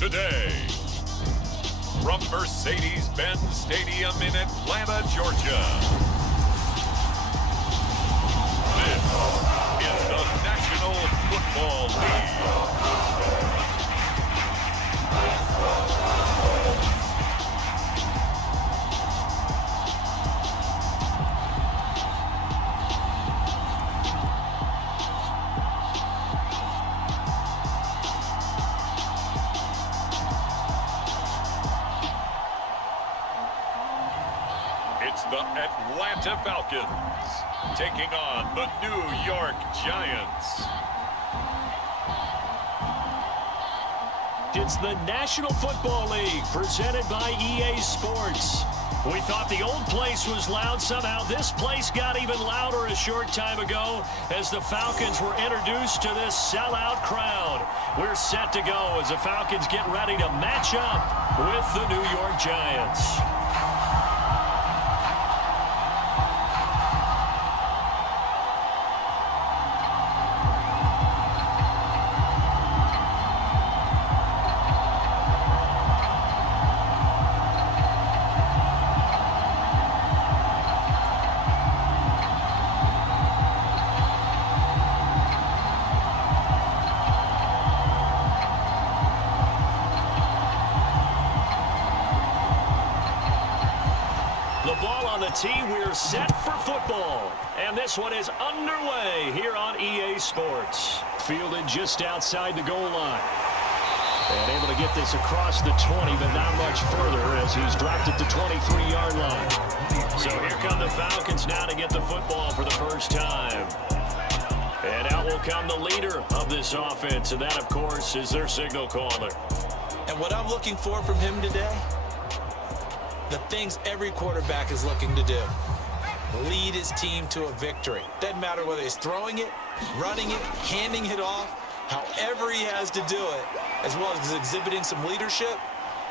today. From Mercedes-Benz Stadium in Atlanta, Georgia. This is the National Football League. It's the Atlanta Falcons taking on the New York Giants. It's the National Football League presented by EA Sports. We thought the old place was loud. Somehow this place got even louder a short time ago as the Falcons were introduced to this sellout crowd. We're set to go as the Falcons get ready to match up with the New York Giants. Team, we're set for football, and this one is underway here on EA Sports. Fielded just outside the goal line, and able to get this across the 20, but not much further as he's dropped it to 23-yard line. So here come the Falcons now to get the football for the first time, and out will come the leader of this offense, and that, of course, is their signal caller. And what I'm looking for from him today, the things every quarterback is looking to do. Lead his team to a victory. Doesn't matter whether he's throwing it, running it, handing it off, however he has to do it, as well as exhibiting some leadership,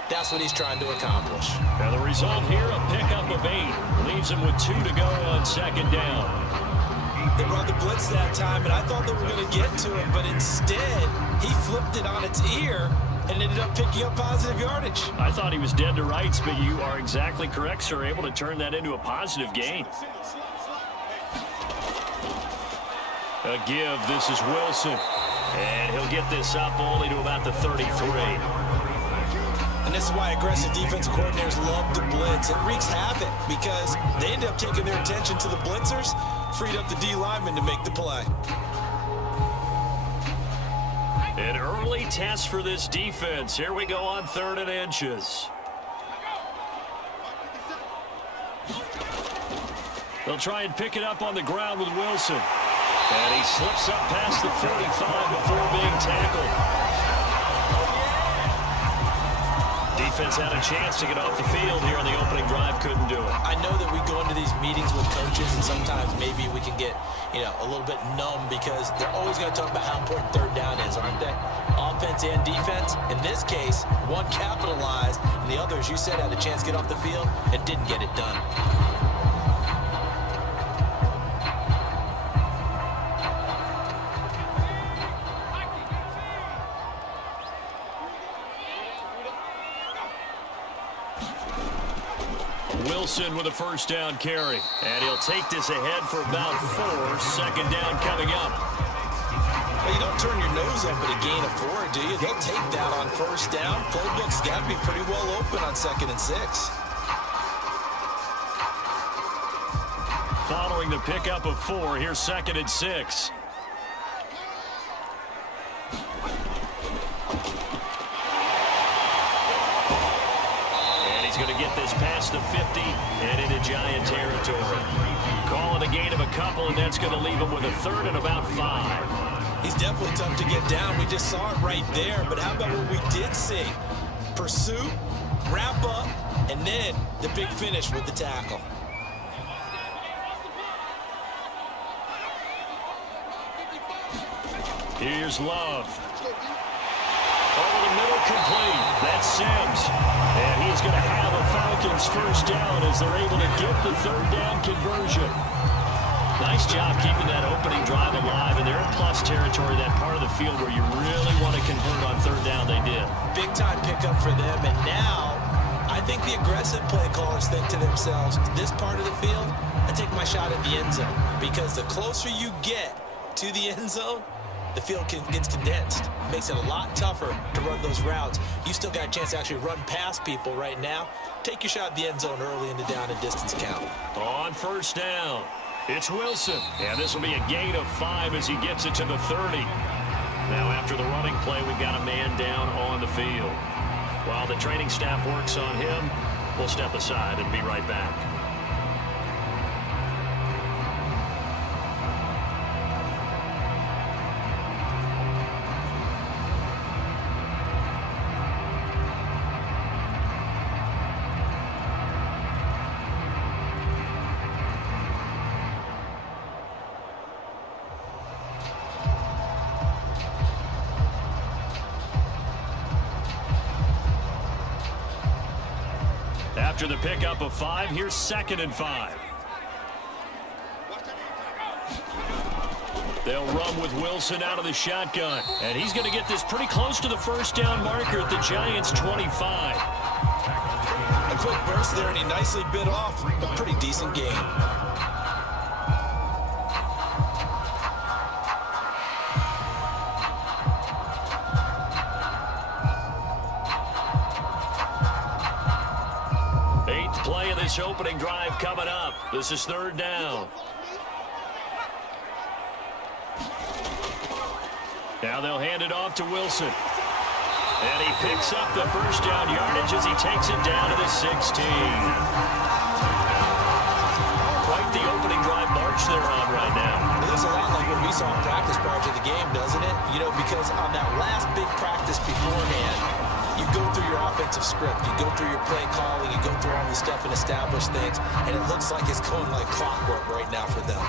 that's what he's trying to accomplish. Now the result here, a pickup of 8. Leaves him with 2 to go on second down. They brought the blitz that time, and I thought they were going to get to him, but instead, he flipped it on its ear and ended up picking up positive yardage. I thought he was dead to rights, but you are exactly correct, sir. Able to turn that into a positive gain. A give. This is Wilson. And he'll get this up only to about the 33. And this is why aggressive defensive coordinators love to blitz. It wreaks havoc because they end up taking their attention to the blitzers, freed up the D lineman to make the play. An early test for this defense. Here we go on 3rd and inches. They'll try and pick it up on the ground with Wilson. And he slips up past the 45 before being tackled. Defense had a chance to get off the field here on the opening drive. Couldn't do it. I know that we go into these meetings with coaches, and sometimes maybe we can get, a little bit numb because they're always going to talk about how important 3rd down is, aren't they? Offense and defense. In this case, one capitalized, and the other, as you said, had a chance to get off the field and didn't get it done. Wilson with a first down carry. And he'll take this ahead for about 4. Second down coming up. Well, you don't turn your nose up at a gain of 4, do you? They'll take that on first down. Playbook's got to be pretty well open on 2nd and 6. Following the pickup of 4, here's 2nd and 6. Going to get this past the 50 and into Giant territory. Call it a gain of a couple, and that's going to leave him with a 3rd and about 5. He's definitely tough to get down. We just saw it right there. But how about what we did see? Pursuit, wrap up, and then the big finish with the tackle. Here's Love. Over the middle, complete. That's Sims. And he's going to have a Falcons first down as they're able to get the 3rd down conversion. Nice job keeping that opening drive alive, and they're in plus territory, that part of the field where you really want to convert on 3rd down. They did. Big-time for them. And now I think the aggressive play callers think to themselves, this part of the field, I take my shot at the end zone. Because the closer you get to the end zone, the field gets condensed. It makes it a lot tougher to run those routes. You still got a chance to actually run past people right now. Take your shot at the end zone early in the down and distance count. On first down, it's Wilson. And this will be a gain of 5 as he gets it to the 30. Now after the running play, we've got a man down on the field. While the training staff works on him, we'll step aside and be right back. After the pickup of 5, here's 2nd and 5. They'll run with Wilson out of the shotgun. And he's going to get this pretty close to the first down marker at the Giants' 25. A quick burst there, and he nicely bit off a pretty decent gain. Play of this opening drive coming up. This is 3rd down. Now they'll hand it off to Wilson. And he picks up the first down yardage as he takes it down to the 16. Quite the opening drive march they're on right now. It looks a lot like what we saw in practice prior to the game, doesn't it? You know, because on that last big practice beforehand, you go through your offensive script, you go through your play calling, you go through all the stuff and establish things, and it looks like it's going like clockwork right now for them.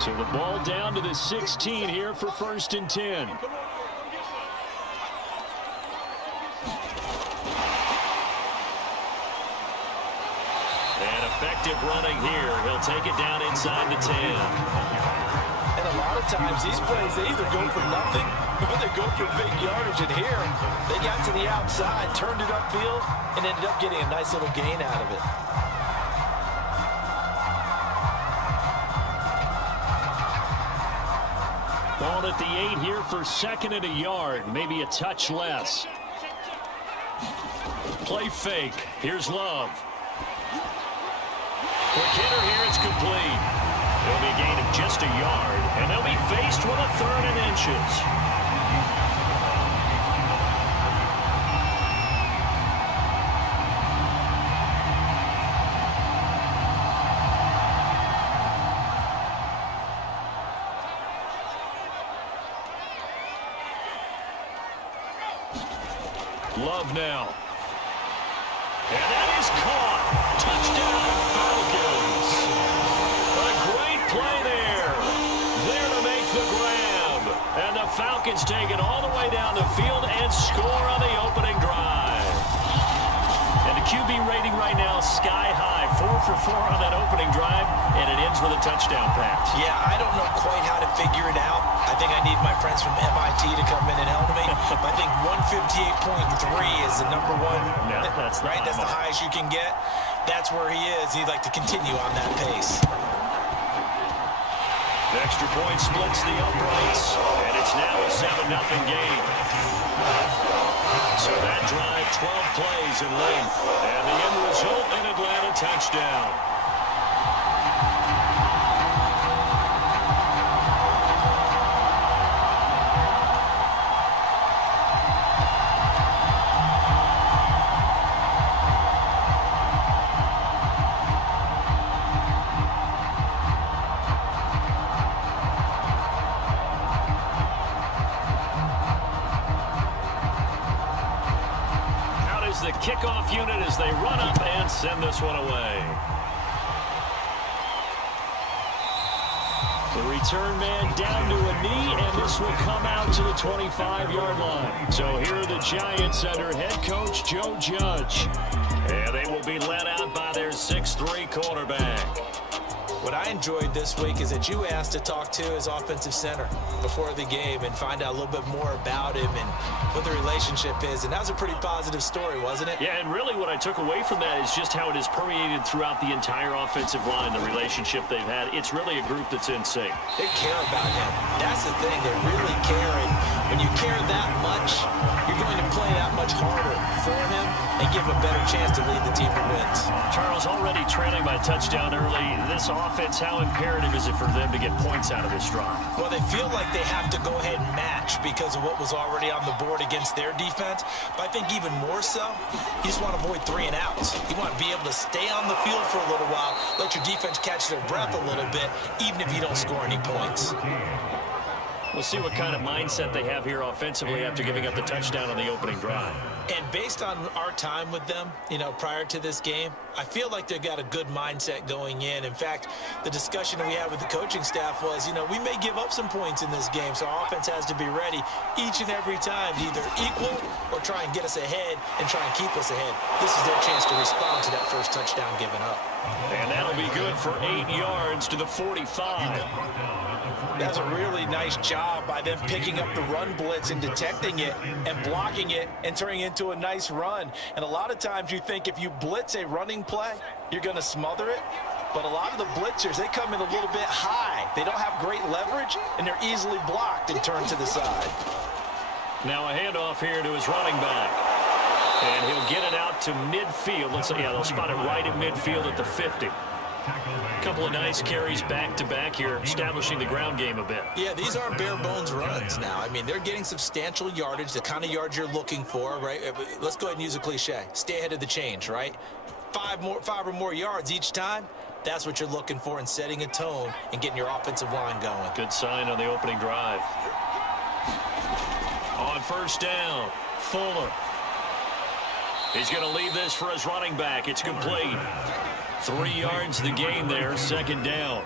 So the ball down to the 16 here for 1st and 10. Effective running here. He'll take it down inside the 10. And a lot of times these plays, they either go for nothing or they go for big yardage. And here, they got to the outside, turned it upfield, and ended up getting a nice little gain out of it. Ball at the 8 here for 2nd and a yard. Maybe a touch less. Play fake. Here's Love. Quick hitter here, it's complete. It'll be a gain of just a yard, and they'll be faced with a 3rd and inches. Love now. And that is caught. Touchdown, Falcons. A great play there. There to make the grab. And the Falcons take it all the way down the field and score on the opening drive. And the QB rating right now sky high. 4 for 4 on that opening drive, and it ends with a touchdown pass. Yeah, I don't know quite how to figure it out. I think I need my friends from MIT to come in and help me. But I think 158.3 is the number one. No, that's right. That's the highest you can get. That's where he is. He'd like to continue on that pace. The extra point splits the uprights, and it's now a 7-0 game. So that drive, 12 plays in length, and the end result, an Atlanta touchdown. The kickoff unit as they run up and send this one away. The return man down to a knee, and this will come out to the 25-yard line. So here are the Giants under head coach Joe Judge. And they will be led out by their 6 3 quarterback. What I enjoyed this week is that you asked to talk to his offensive center before the game and find out a little bit more about him and what the relationship is. And that was a pretty positive story, wasn't it? Yeah, and really what I took away from that is just how it has permeated throughout the entire offensive line, the relationship they've had. It's really a group that's in sync. They care about him. That's the thing. They really care. And when you care that much, you're going to play that much harder for him and give him a better chance to lead the team to wins. Charles, already trailing by a touchdown early. This offense, how imperative is it for them to get points out of this drive? Well, they feel like they have to go ahead and match because of what was already on the board against their defense. But I think even more so, you just want to avoid 3 and outs. You want to be able to stay on the field for a little while, let your defense catch their breath a little bit, even if you don't score any points. We'll see what kind of mindset they have here offensively after giving up the touchdown on the opening drive. And based on our time with them, prior to this game, I feel like they've got a good mindset going in. In fact, the discussion we had with the coaching staff was, we may give up some points in this game, so our offense has to be ready each and every time to either equal or try and get us ahead and try and keep us ahead. This is their chance to respond to that first touchdown given up. And that'll be good for 8 yards to the 45. That's a really nice job by them picking up the run blitz and detecting it and blocking it and turning it into a nice run. And a lot of times you think if you blitz a running play, you're going to smother it. But a lot of the blitzers, they come in a little bit high. They don't have great leverage, and they're easily blocked and turned to the side. Now a handoff here to his running back. And he'll get it out to midfield. They'll spot it right at midfield at the 50. A couple of nice carries back-to-back here, establishing the ground game a bit. Yeah, these aren't bare-bones runs now. I mean, they're getting substantial yardage, the kind of yards you're looking for, right? Let's go ahead and use a cliche. Stay ahead of the change, right? 5 or more yards each time. That's what you're looking for in setting a tone and getting your offensive line going. Good sign on the opening drive. On first down, Fuller. He's going to leave this for his running back. It's complete. 3 yards the gain there, second down.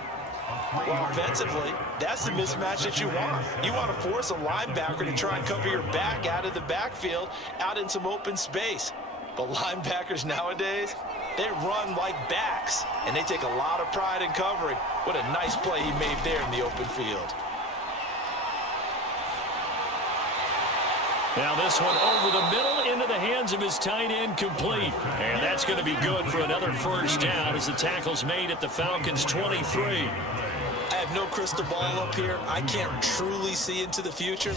Well, offensively, that's the mismatch that you want. You want to force a linebacker to try and cover your back out of the backfield, out in some open space. But linebackers nowadays, they run like backs, and they take a lot of pride in covering. What a nice play he made there in the open field. Now this one over the middle into the hands of his tight end, complete. And that's going to be good for another first down as the tackle's made at the Falcons' 23. I have no crystal ball up here. I can't truly see into the future.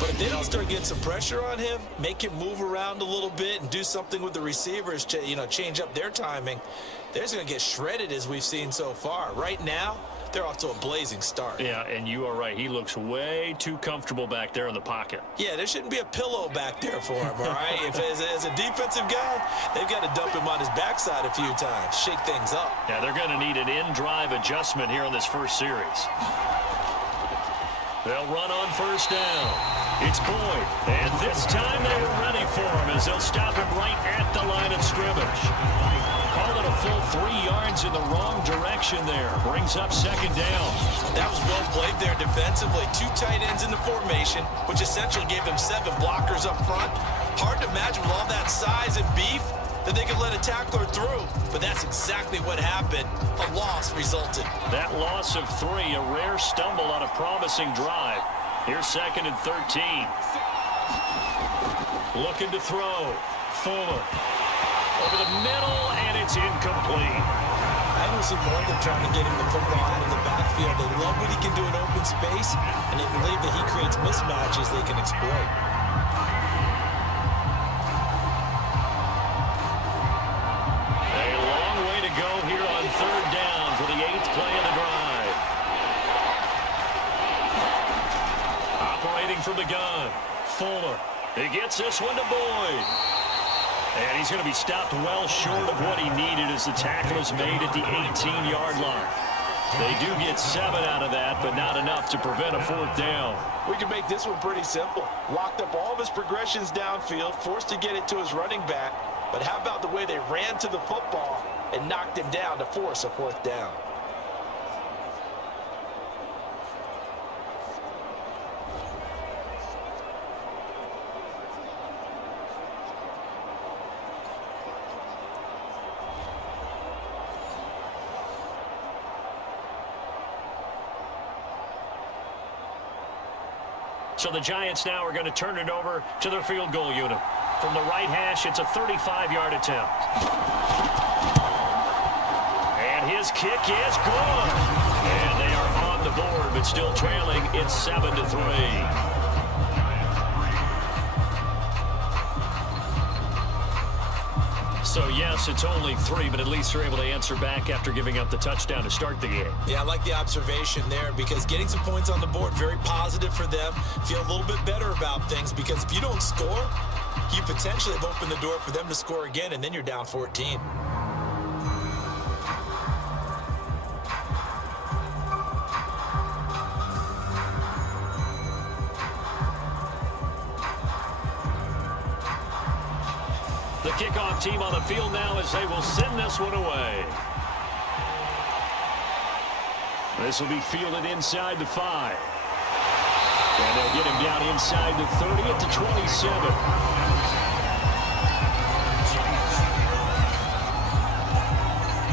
But if they don't start getting some pressure on him, make him move around a little bit and do something with the receivers, change up their timing, they're just going to get shredded as we've seen so far. Right now, they're off to a blazing start. Yeah, and you are right. He looks way too comfortable back there in the pocket. Yeah, there shouldn't be a pillow back there for him, all right? If as a defensive guy, they've got to dump him on his backside a few times, shake things up. Yeah, they're going to need an in-drive adjustment here in this first series. They'll run on first down. It's Boyd, and this time they were ready for him as they'll stop him right at the line of scrimmage. Called it a full 3 yards in the wrong direction there. Brings up second down. That was well played there defensively. 2 tight ends in the formation, which essentially gave them 7 blockers up front. Hard to imagine with all that size and beef that they could let a tackler through. But that's exactly what happened. A loss resulted. That loss of 3, a rare stumble on a promising drive. Here's second and 13. Looking to throw. Fuller. Over the middle, and it's incomplete. I don't see more than trying to get him the football out of the backfield. They love what he can do in open space, and they believe that he creates mismatches they can exploit. A long way to go here on third down for the 8th play of the drive. Operating from the gun, Fuller. He gets this one to Boyd. And he's going to be stopped well short of what he needed as the tackle is made at the 18-yard line. They do get 7 out of that, but not enough to prevent a 4th down. We can make this one pretty simple. Locked up all of his progressions downfield, forced to get it to his running back. But how about the way they ran to the football and knocked him down to force a 4th down? So the Giants now are going to turn it over to their field goal unit. From the right hash, it's a 35-yard attempt. And his kick is good. And they are on the board, but still trailing. It's 7-3. So, yes, it's only 3, but at least they're able to answer back after giving up the touchdown to start the game. Yeah, I like the observation there because getting some points on the board, very positive for them. Feel a little bit better about things because if you don't score, you potentially have opened the door for them to score again, and then you're down 14. The kickoff team on the field now as they will send this one away. This will be fielded inside the 5. And they'll get him down inside the 30 at the 27.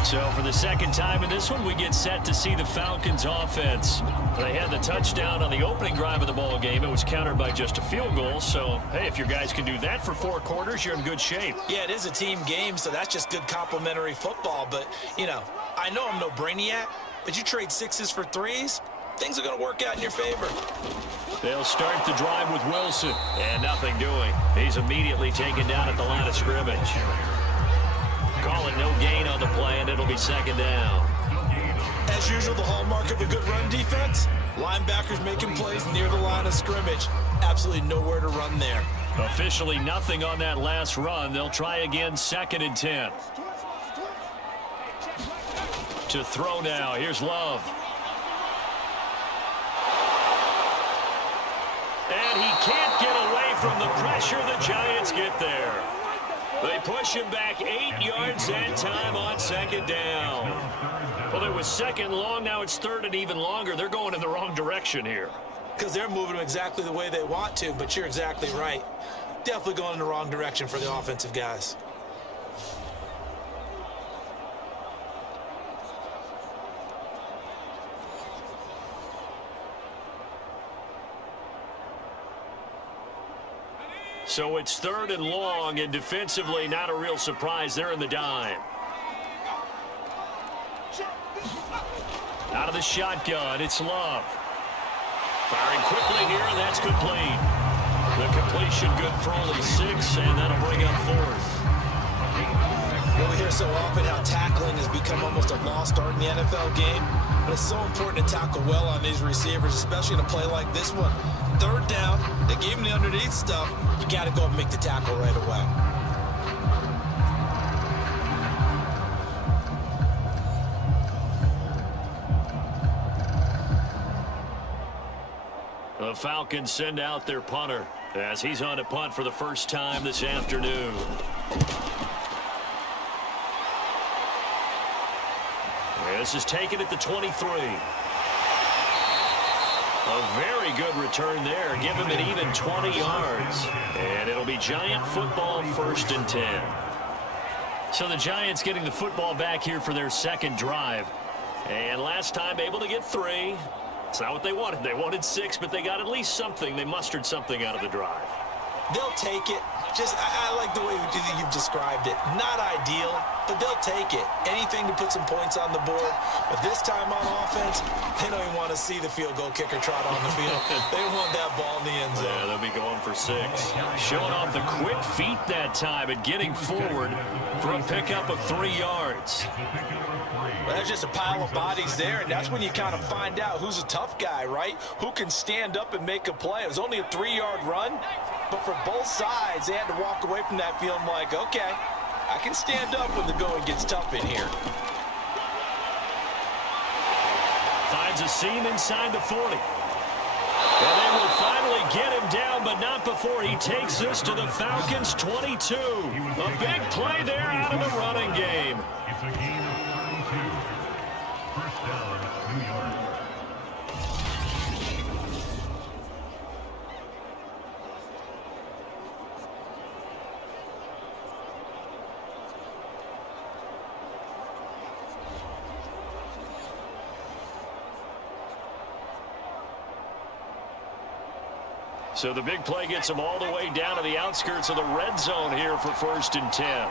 So for the second time in this one, we get set to see the Falcons offense. They had the touchdown on the opening drive of the ball game. It was countered by just a field goal. So, hey, if your guys can do that for 4 quarters, you're in good shape. Yeah, it is a team game, so that's just good complimentary football. But, you know, I know I'm no brainiac, but you trade 6s for 3s, things are going to work out in your favor. They'll start the drive with Wilson. And nothing doing. He's immediately taken down at the line of scrimmage. Call it no gain on the play, and it'll be second down. As usual, the hallmark of a good run defense, linebackers making plays near the line of scrimmage. Absolutely nowhere to run there. Officially nothing on that last run. They'll try again, 2nd and 10. To throw now, here's Love. And he can't get away from the pressure. The Giants get there. They push him back 8 yards that time on 2nd down. Well, it was 2nd long. Now it's 3rd and even longer. They're going in the wrong direction here. Because they're moving them exactly the way they want to, but you're exactly right. Definitely going in the wrong direction for the offensive guys. So it's 3rd and long, and defensively, not a real surprise. They're in the dime. Out of the shotgun, it's Love. Firing quickly here, and that's complete. The completion good for only 6, and that'll bring up 4th. We hear so often how tackling has become almost a lost art in the NFL game, but it's so important to tackle well on these receivers, especially in a play like this one. 3rd down, they gave him the underneath stuff. You got to go and make the tackle right away. The Falcons send out their punter as he's on a punt for the first time this afternoon. This is taken at the 23. A very good return there. Give him an even 20 yards. And it'll be Giant football, 1st and 10. So the Giants getting the football back here for their 2nd drive. And last time able to get 3. It's not what they wanted. They wanted 6, but they got at least something. They mustered something out of the drive. They'll take it. I like the way you've described it. Not ideal, but they'll take it. Anything to put some points on the board. But this time on offense, they don't even want to see the field goal kicker trot on the field. They want that ball in the end zone. Yeah, they'll be going for 6. Showing off the quick feet that time and getting forward for a pickup of 3 yards. Well, there's just a pile of bodies there, and that's when you kind of find out who's a tough guy, right? Who can stand up and make a play. It was only a 3-yard run, but for both sides, they had to walk away from that feeling like, okay, I can stand up when the going gets tough in here. Finds a seam inside the 40. And they will finally get him down, but not before he takes this to the Falcons' 22. A big play there out of the running game. It's a gain of 22. First down, 2 yards. So the big play gets them all the way down to the outskirts of the red zone here for 1st and 10.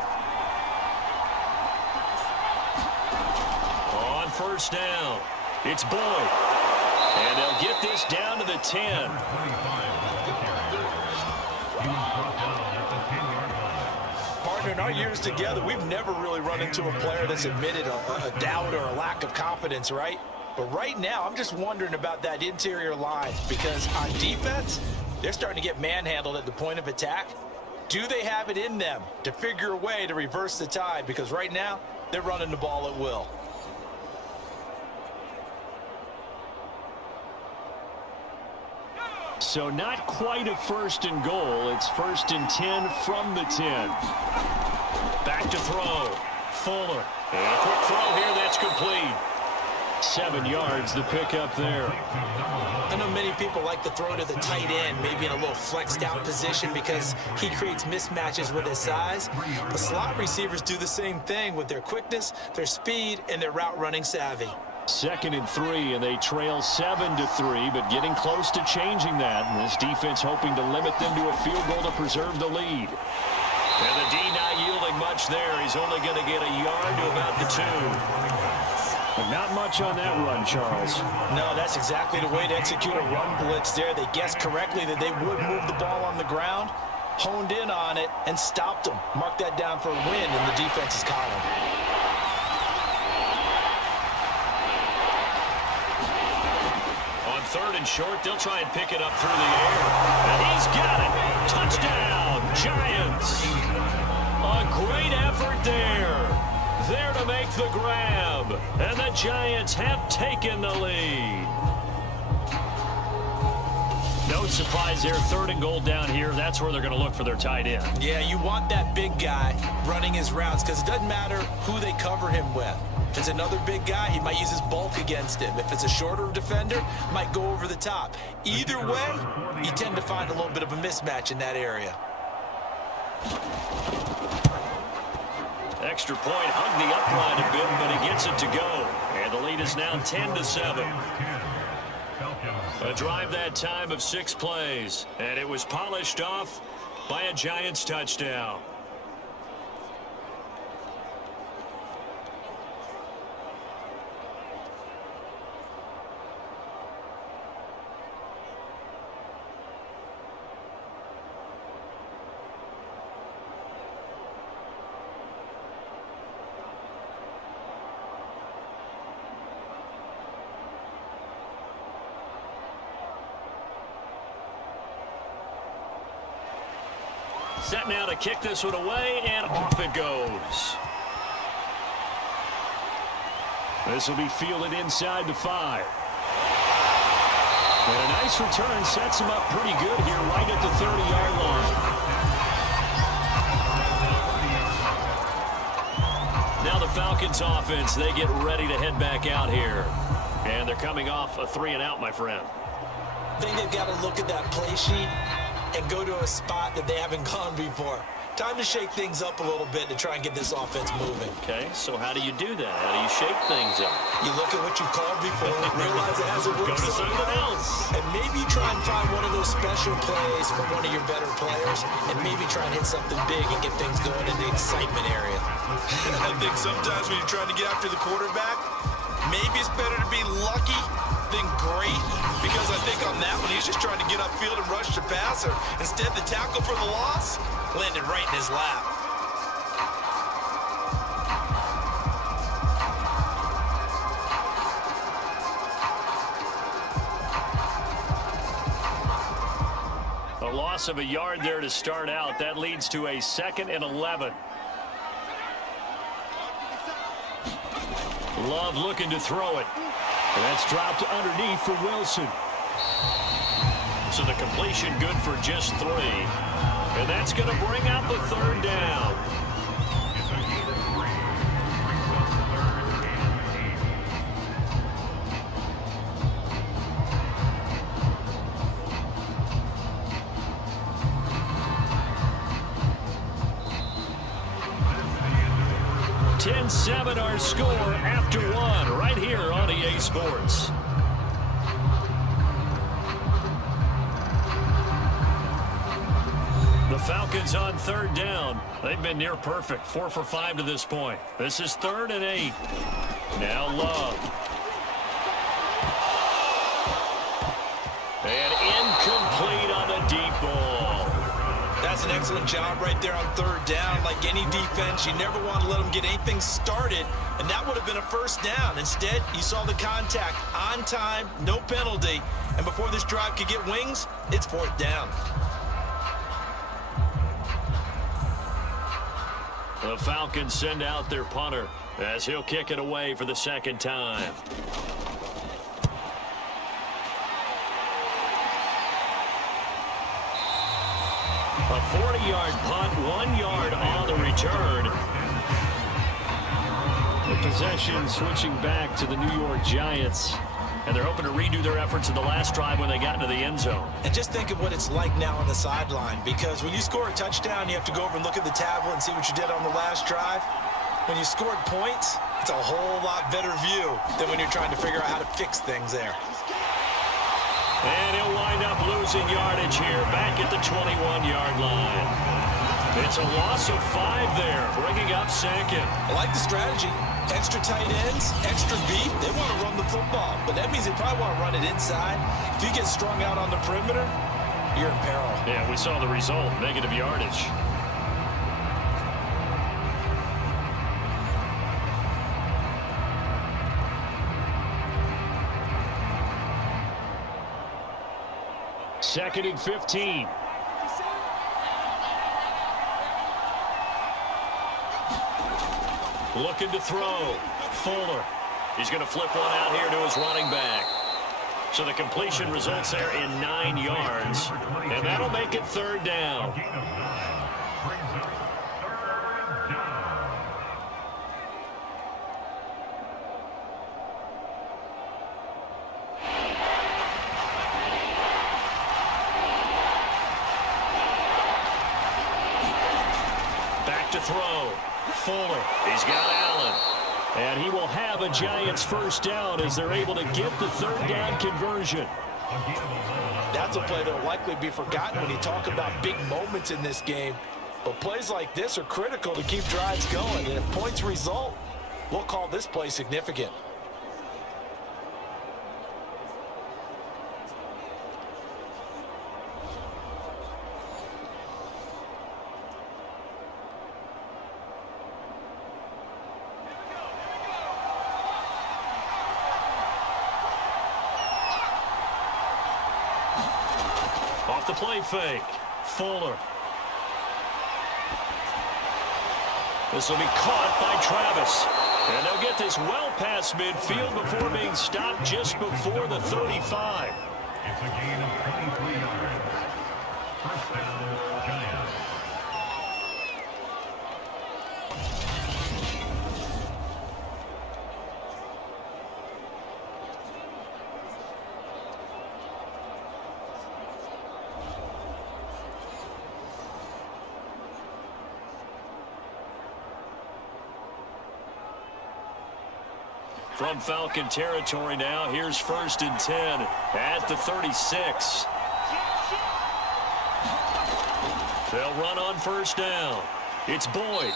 On 1st down, it's Boyd. And they'll get this down to the 10. Partner, in our years together, we've never really run into a player that's admitted a doubt or a lack of confidence, right? But right now, I'm just wondering about that interior line because on defense, they're starting to get manhandled at the point of attack. Do they have it in them to figure a way to reverse the tide? Because right now, they're running the ball at will. So not quite a 1st and goal. It's 1st and 10 from the 10. Back to throw. Fuller. And a quick throw here. That's complete. 7 yards, the pickup there. I know many people like to throw to the tight end, maybe in a little flexed out position because he creates mismatches with his size. But slot receivers do the same thing with their quickness, their speed, and their route running savvy. 2nd and 3, and they trail 7-3, but getting close to changing that. And this defense hoping to limit them to a field goal to preserve the lead. And the D not yielding much there. He's only going to get a yard to about the 2. But not much on that run, Charles. No, that's exactly the way to execute a run blitz there. They guessed correctly that they would move the ball on the ground, honed in on it, and stopped them. Mark that down for a win in the defense's column. On 3rd and short, they'll try and pick it up through the air. And he's got it. Touchdown, Giants. A great effort there. There to make the grab. And the Giants have taken the lead. No surprise there. 3rd and goal down here. That's where they're going to look for their tight end. Yeah, you want that big guy running his routes because it doesn't matter who they cover him with. If it's another big guy, he might use his bulk against him. If it's a shorter defender, might go over the top. Either way, you tend to find a little bit of a mismatch in that area. Extra point, hung the upline a bit, but he gets it to go. And the lead is now 10-7. A drive that time of 6 plays, and it was polished off by a Giants touchdown. Set now to kick this one away, and off it goes. This will be fielded inside the 5. And a nice return sets him up pretty good here right at the 30-yard line. Now the Falcons offense, they get ready to head back out here. And they're coming off a 3-and-out, my friend. I think they've got to look at that play sheet and go to a spot that they haven't gone before. Time to shake things up a little bit to try and get this offense moving. Okay, so how do you do that? How do you shake things up? You look at what you called before, realize it hasn't worked Go to something else. And maybe try and find one of those special plays from one of your better players, and maybe try and hit something big and get things going in the excitement area. I think sometimes when you're trying to get after the quarterback, maybe it's better to be lucky than great, because I think on that one, he's just trying to get upfield and rush the passer. Instead, the tackle for the loss landed right in his lap. A loss of a yard there to start out. That leads to a 2nd and 11. Love looking to throw it. And that's dropped underneath for Wilson. So the completion good for just 3. And that's going to bring out the 3rd down. Our score after 1 right here on EA Sports. Falcons on third down. They've been near perfect, 4 for 5 to this point. This is 3rd and 8. Now Love. And incomplete on the deep ball. That's an excellent job right there on 3rd down. Like any defense, you never want to let them get anything started, and that would have been a 1st down. Instead, you saw the contact on time, no penalty, and before this drive could get wings, it's 4th down. The Falcons send out their punter as he'll kick it away for the 2nd time. A 40-yard punt, 1 yard on the return. The possession switching back to the New York Giants. And they're hoping to redo their efforts in the last drive when they got into the end zone. And just think of what it's like now on the sideline, because when you score a touchdown, you have to go over and look at the tablet and see what you did on the last drive. When you scored points, it's a whole lot better view than when you're trying to figure out how to fix things there. And he'll wind up losing yardage here back at the 21-yard line. It's a loss of 5 there, bringing up 2nd. I like the strategy. Extra tight ends, extra beef. They want to run the football, but that means they probably want to run it inside. If you get strung out on the perimeter, you're in peril. Yeah, we saw the result, negative yardage. Second and 15. Looking to throw. Fuller. He's going to flip one out here to his running back. So the completion results there in 9 yards. And that'll make it 3rd down. Back to throw. Fuller. He's got Allen. And he will have a Giants 1st down as they're able to get the 3rd down conversion. That's a play that will likely be forgotten when you talk about big moments in this game. But plays like this are critical to keep drives going. And if points result, we'll call this play significant. Off the play fake. Fuller. This will be caught by Travis. And they'll get this well past midfield before being stopped just before the 35. It's a gain of 23 yards. 1st down, Giants. From Falcon territory now, here's 1st and 10 at the 36. They'll run on 1st down. It's Boyd.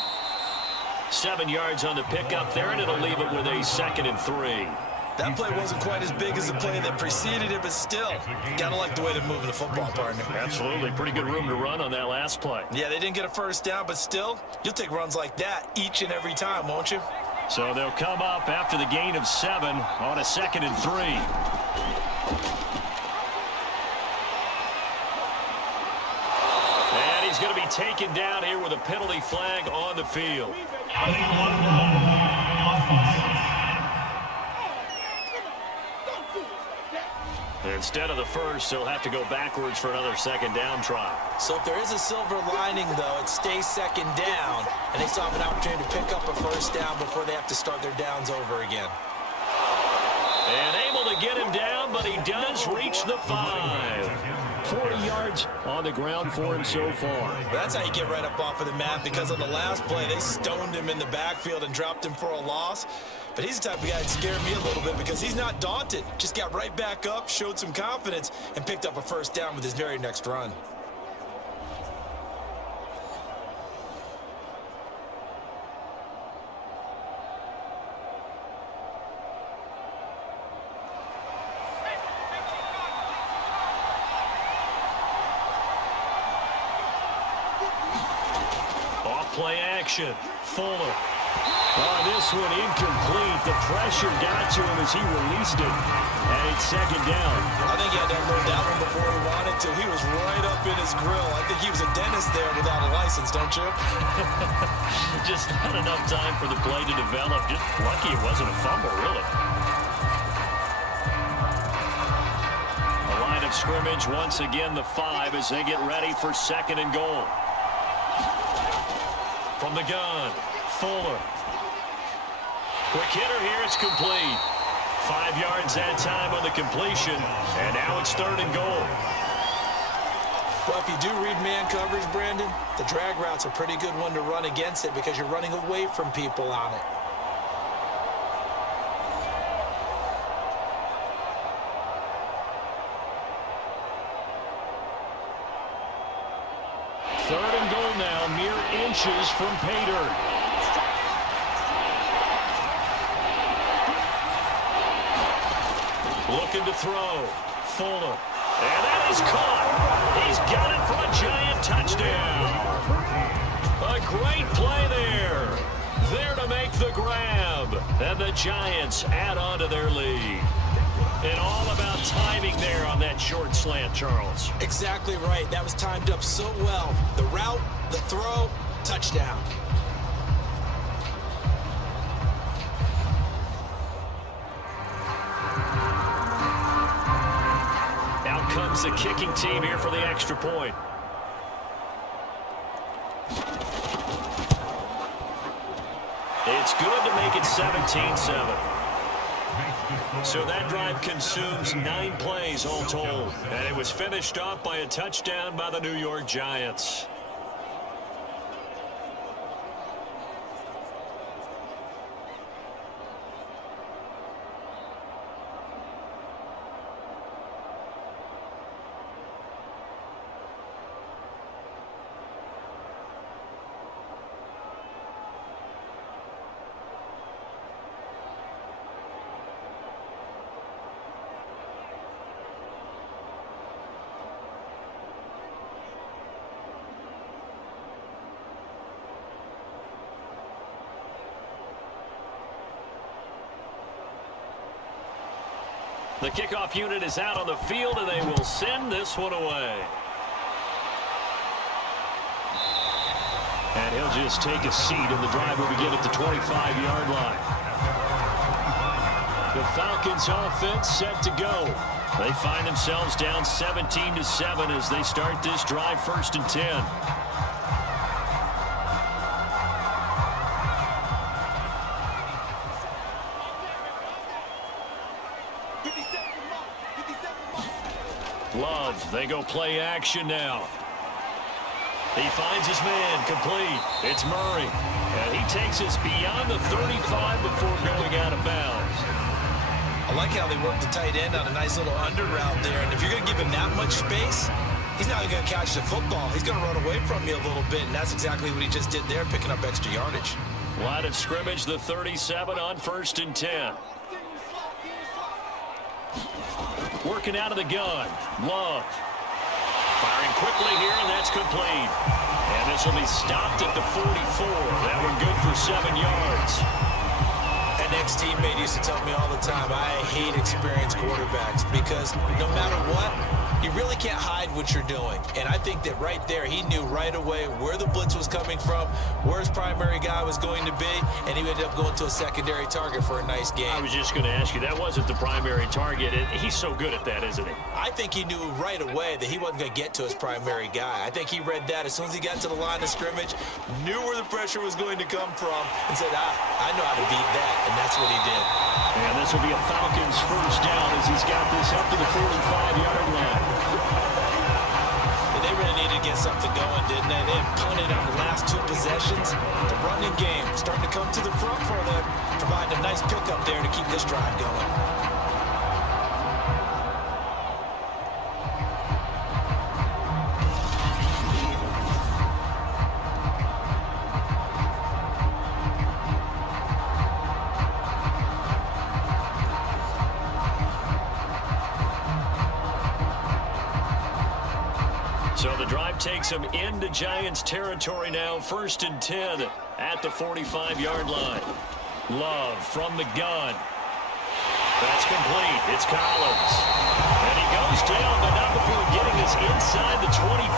7 yards on the pickup there, and it'll leave it with a 2nd and 3. That play wasn't quite as big as the play that preceded it, but still, gotta like the way they're moving the football, partner. Absolutely. Pretty good room to run on that last play. Yeah, they didn't get a 1st down, but still, you'll take runs like that each and every time, won't you? So they'll come up after the gain of 7 on a 2nd and 3. And he's going to be taken down here with a penalty flag on the field. Instead of the 1st, he'll have to go backwards for another 2nd down try. So if there is a silver lining, though, it stays 2nd down, and they still have an opportunity to pick up a 1st down before they have to start their downs over again. And able to get him down, but he does reach the 5. 40 yards on the ground for him so far. That's how you get right up off of the mat, because on the last play, they stoned him in the backfield and dropped him for a loss. But he's the type of guy that scared me a little bit because he's not daunted. Just got right back up, showed some confidence, and picked up a 1st down with his very next run. play action. Fuller. Oh, this one incomplete. The pressure got to him as he released it. And it's second down. I think he had to unload that one before he wanted to. He was right up in his grill. I think he was a dentist there without a license, don't you? Just not enough time for the play to develop. Just lucky it wasn't a fumble, really. The line of scrimmage, once again, the 5 as they get ready for second and goal. From the gun, Fuller. Quick hitter here, it's complete. 5 yards that time on the completion, and now it's third and goal. Well, if you do read man coverage, Brandon, the drag route's a pretty good one to run against it because you're running away from people on it. Third and goal now, mere inches from pay dirt. Looking to throw. Fuller. And that is caught. He's got it for a giant touchdown. A great play there. There to make the grab. And the Giants add on to their lead. And all about timing there on that short slant, Charles. Exactly right. That was timed up so well. The route, the throw, touchdown. Out comes the kicking team here for the extra point. It's good to make it 17-7. So that drive consumes 9 plays all told. And it was finished off by a touchdown by the New York Giants. The kickoff unit is out on the field, and they will send this one away. And he'll just take a seat, and the drive will begin at the 25-yard line. The Falcons offense set to go. They find themselves down 17-7 as they start this drive, 1st and 10. Love, they go play action now. He finds his man, complete. It's Murray, and he takes us beyond the 35 before going out of bounds. I like how they work the tight end on a nice little under route there, and if you're going to give him that much space, he's not going to catch the football. He's going to run away from you a little bit, and that's exactly what he just did there, picking up extra yardage. Line of scrimmage, the 37 on 1st and 10. Working out of the gun. Love. Firing quickly here, and that's complete. And this will be stopped at the 44. That one good for 7 yards. An ex-teammate used to tell me all the time, I hate experienced quarterbacks because no matter what, you really can't hide what you're doing. And I think that right there, he knew right away where the blitz was coming from, where his primary guy was going to be, and he ended up going to a secondary target for a nice game. I was just going to ask you, that wasn't the primary target. He's so good at that, isn't he? I think he knew right away that he wasn't going to get to his primary guy. I think he read that as soon as he got to the line of scrimmage, knew where the pressure was going to come from, and said, I know how to beat that, and that's what he did. And this will be a Falcons 1st down as he's got this up to the 45-yard line. They really needed to get something going, didn't they? They had punted on the last 2 possessions. The running game starting to come to the front for them, providing a nice pickup there to keep this drive going. So the drive drive takes them into Giants territory now. 1st and 10 at the 45-yard line. Love from the gun. That's complete. It's Collins. And he goes down, but not before getting us inside the 25.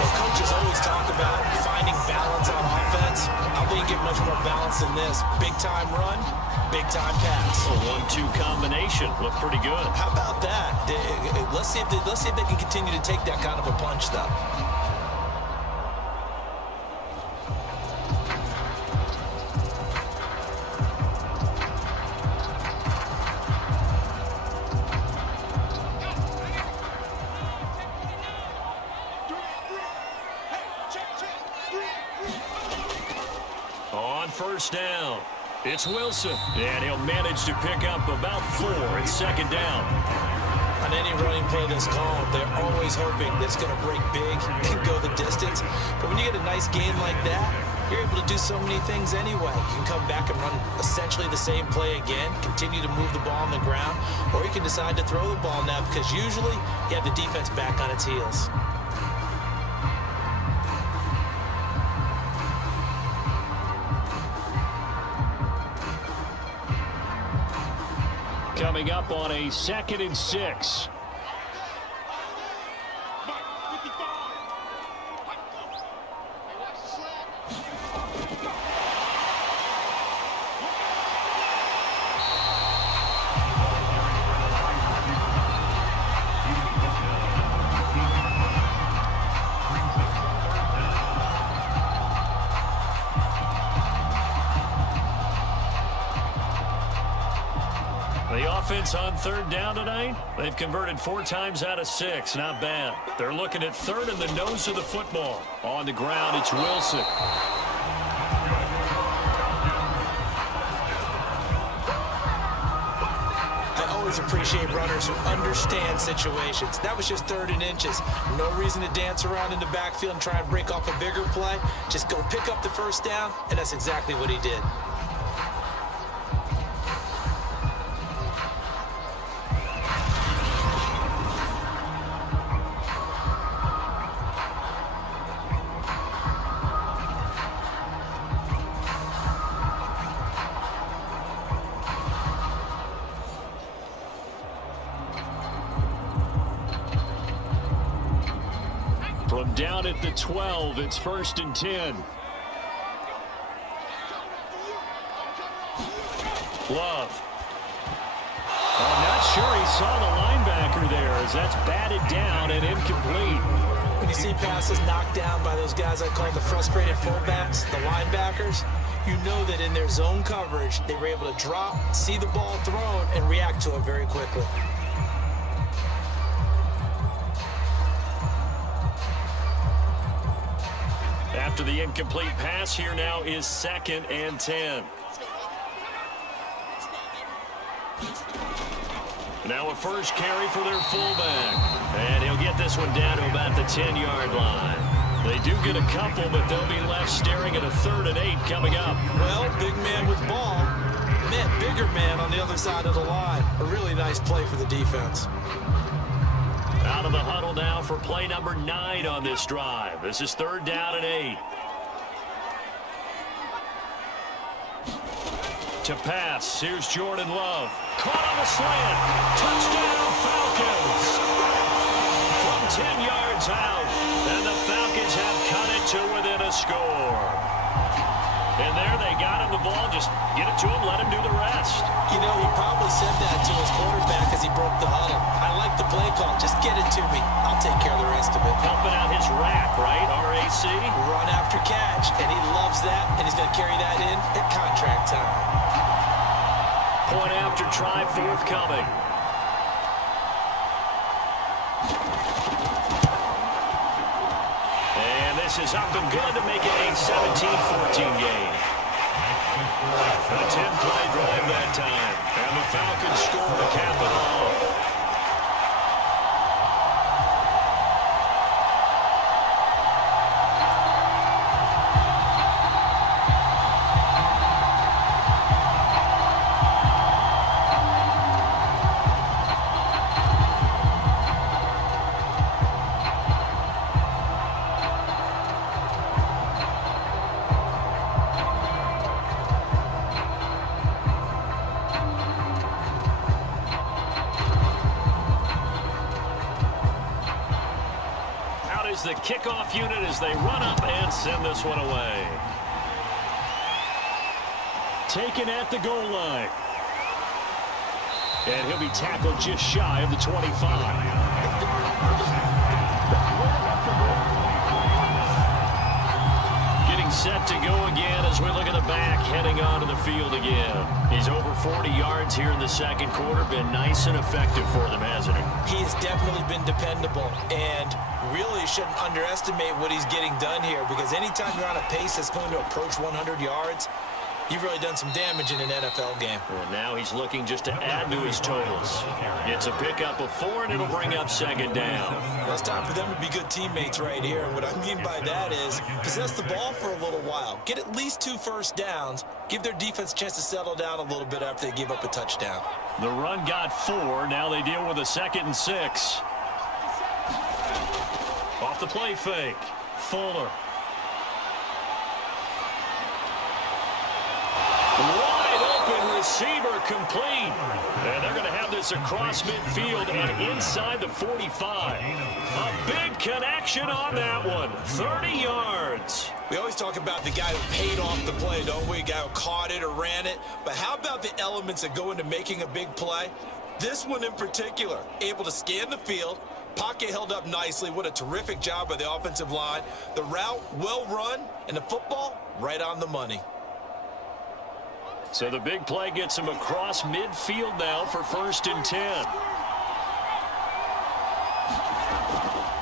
Well, coaches always talk about finding balance on offense. I think you get much more balance than this. Big-time run, big-time pass. A 1-2 combination. Looked pretty good. How about that? Let's see if they can continue to take that kind of a punch, though. On 1st down, it's Wilson. And he'll manage to pick up about 4 at 2nd down. On any running play that's called, they're always hoping that it's going to break big and go the distance. But when you get a nice game like that, you're able to do so many things anyway. You can come back and run essentially the same play again, continue to move the ball on the ground, or you can decide to throw the ball now because usually you have the defense back on its heels. Coming up on a 2nd and 6. The offense on 3rd down tonight, they've converted 4 times out of 6. Not bad. They're looking at 3rd in the nose of the football. On the ground, it's Wilson. I always appreciate runners who understand situations. That was just 3rd and inches. No reason to dance around in the backfield and try and break off a bigger play. Just go pick up the 1st down, and that's exactly what he did. From down at the 12, it's 1st and 10. Love. I'm not sure he saw the linebacker there as that's batted down and incomplete. When you see passes knocked down by those guys I call the frustrated fullbacks, the linebackers, you know that in their zone coverage, they were able to drop, see the ball thrown, and react to it very quickly. After the incomplete pass, here now is 2nd and 10. Now a first carry for their fullback. And he'll get this one down to about the 10-yard line. They do get a couple, but they'll be left staring at a 3rd and 8 coming up. Well, big man with ball. Man, bigger man on the other side of the line. A really nice play for the defense. Out of the huddle now for play number 9 on this drive. This is 3rd down and 8. To pass, here's Jordan Love. Caught on a slant. Touchdown, Falcons. From 10 yards out, and the Falcons have cut it to within a score. And there they got him the ball. Just get it to him, let him do the rest. You know, he probably said that to his quarterback as he broke the huddle. I like the play call. Just get it to me. I'll take care of the rest of it. Helping out his rack, right? RAC. Run after catch, and he loves that, and he's going to carry that in at contract time. Point after try forthcoming. And this is up and good to make it a 17-14 game. A 10-play drive that time. And the Falcons score to cap it off. kickoff unit as they run up and send this one away. Taken at the goal line. And he'll be tackled just shy of the 25. Set to go again as we look at the back, heading onto the field again. He's over 40 yards here in the second quarter. Been nice and effective for them, hasn't he? He has definitely been dependable, and really shouldn't underestimate what he's getting done here, because anytime you're on a pace that's going to approach 100 yards, you've really done some damage in an NFL game. Well, now he's looking just to add to his totals. It's a pickup of 4, and it'll bring up second down. Well, it's time for them to be good teammates right here. And what I mean by that is possess the ball for a little while. Get at least 2 first downs. Give their defense a chance to settle down a little bit after they give up a touchdown. The run got 4. Now they deal with a 2nd and 6. Off the play fake. Fuller. Wide open receiver complete. And they're going to have this across midfield and inside the 45. A big connection on that one. 30 yards. We always talk about the guy who paid off the play, don't we? The guy who caught it or ran it. But how about the elements that go into making a big play? This one in particular, able to scan the field. Pocket held up nicely. What a terrific job by the offensive line. The route well run, and the football right on the money. So the big play gets him across midfield now for 1st and 10.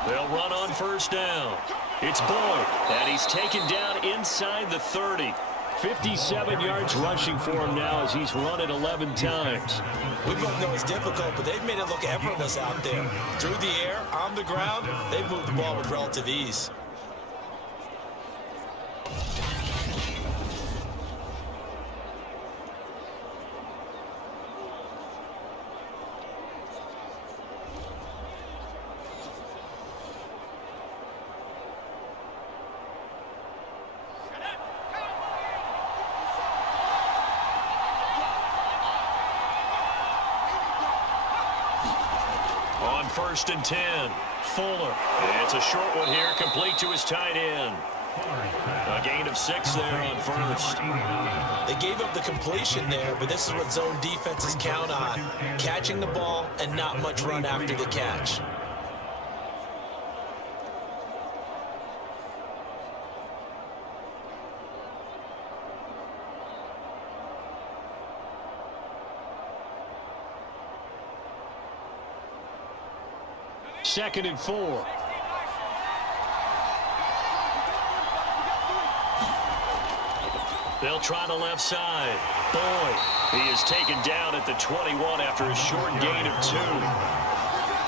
They'll run on 1st down. It's Boyd, and he's taken down inside the 30. 57 yards rushing for him now as he's run it 11 times. We both know it's difficult, but they've made it look effortless out there. Through the air, on the ground, they've moved the ball with relative ease. On 1st and 10, Fuller. It's a short one here, complete to his tight end. A gain of 6 there on 1st. They gave up the completion there, but this is what zone defenses count on. Catching the ball and not much run after the catch. Second and 4. They'll try the left side. Boyd, he is taken down at the 21 after a short gain of 2.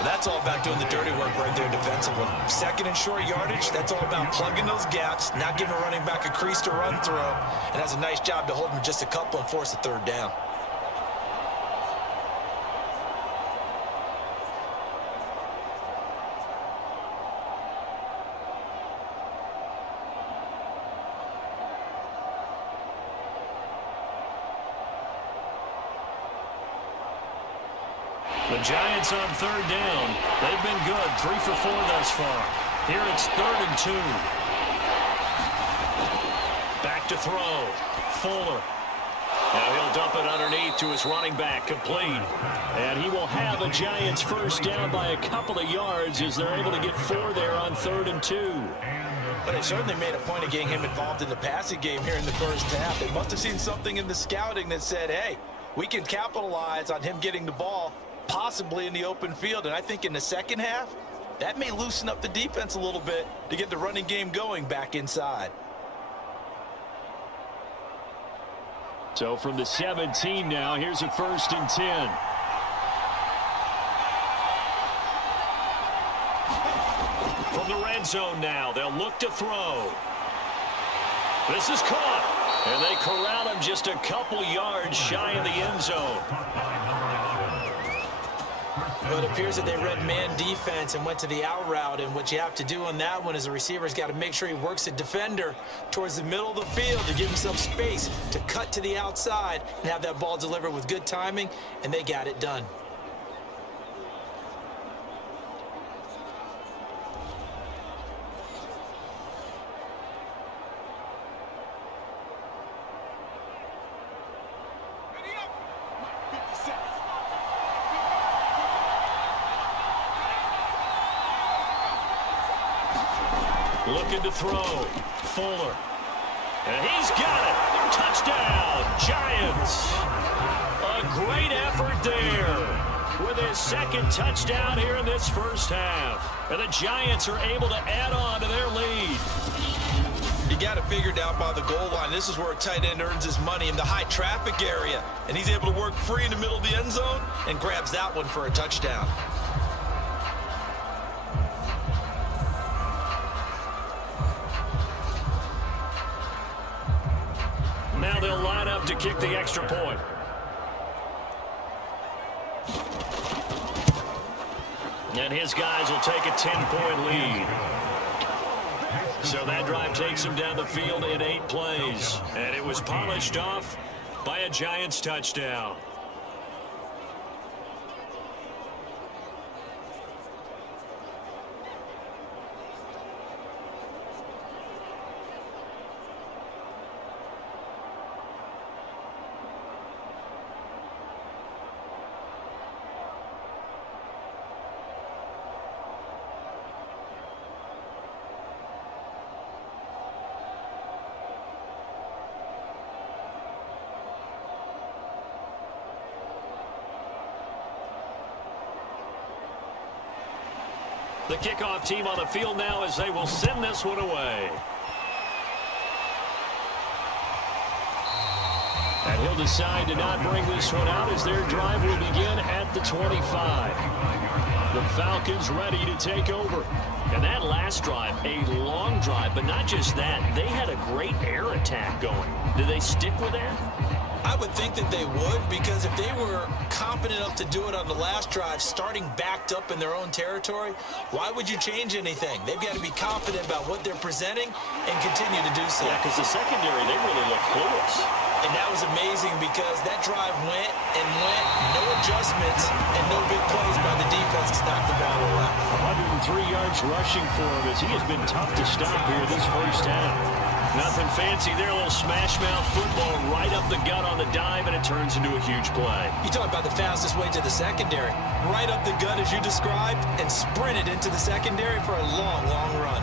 That's all about doing the dirty work right there defensively. 2nd and short yardage, that's all about plugging those gaps, not giving a running back a crease to run through, and has a nice job to hold him just a couple and force a 3rd down. The Giants on 3rd down. They've been good, 3 for 4 thus far. Here it's 3rd and 2. Back to throw. Fuller. Now he'll dump it underneath to his running back, complete. And he will have a Giants 1st down by a couple of yards as they're able to get 4 there on 3rd and 2. But they certainly made a point of getting him involved in the passing game here in the 1st half. They must have seen something in the scouting that said, hey, we can capitalize on him getting the ball possibly in the open field. And I think in the 2nd half, that may loosen up the defense a little bit to get the running game going back inside. So from the 17 now, here's a 1st and 10. From the red zone now, they'll look to throw. This is caught, and they corral him just a couple yards shy of the end zone. Well, it appears that they read man defense and went to the out route, and what you have to do on that one is the receiver's got to make sure he works the defender towards the middle of the field to give himself space to cut to the outside and have that ball delivered with good timing, and they got it done. looking to throw. Fuller. And he's got it. Touchdown, Giants. A great effort there with his second touchdown here in this first half. And the Giants are able to add on to their lead. You got it figured out by the goal line. This is where a tight end earns his money, in the high traffic area. And he's able to work free in the middle of the end zone and grabs that one for a touchdown. Now they'll line up to kick the extra point. And his guys will take a 10-point lead. So that drive takes him down the field in 8 plays. And it was polished off by a Giants touchdown. The kickoff team on the field now as they will send this one away. And he'll decide to not bring this one out as their drive will begin at the 25. The Falcons ready to take over. And that last drive, a long drive, but not just that. They had a great air attack going. Do they stick with that? I would think that they would, because if they were competent enough to do it on the last drive, starting backed up in their own territory, why would you change anything? They've got to be confident about what they're presenting and continue to do so. Yeah, because the secondary, they really look clueless. And that was amazing because that drive went and went, no adjustments, and no big plays by the defense to knock the ball away. 103 yards rushing for him as he has been tough to stop here this first half. Nothing fancy there, a little smash mouth football right up the gut on the dive, and it turns into a huge play. You talk about the fastest way to the secondary. Right up the gut as you described, and sprinted into the secondary for a long, long run.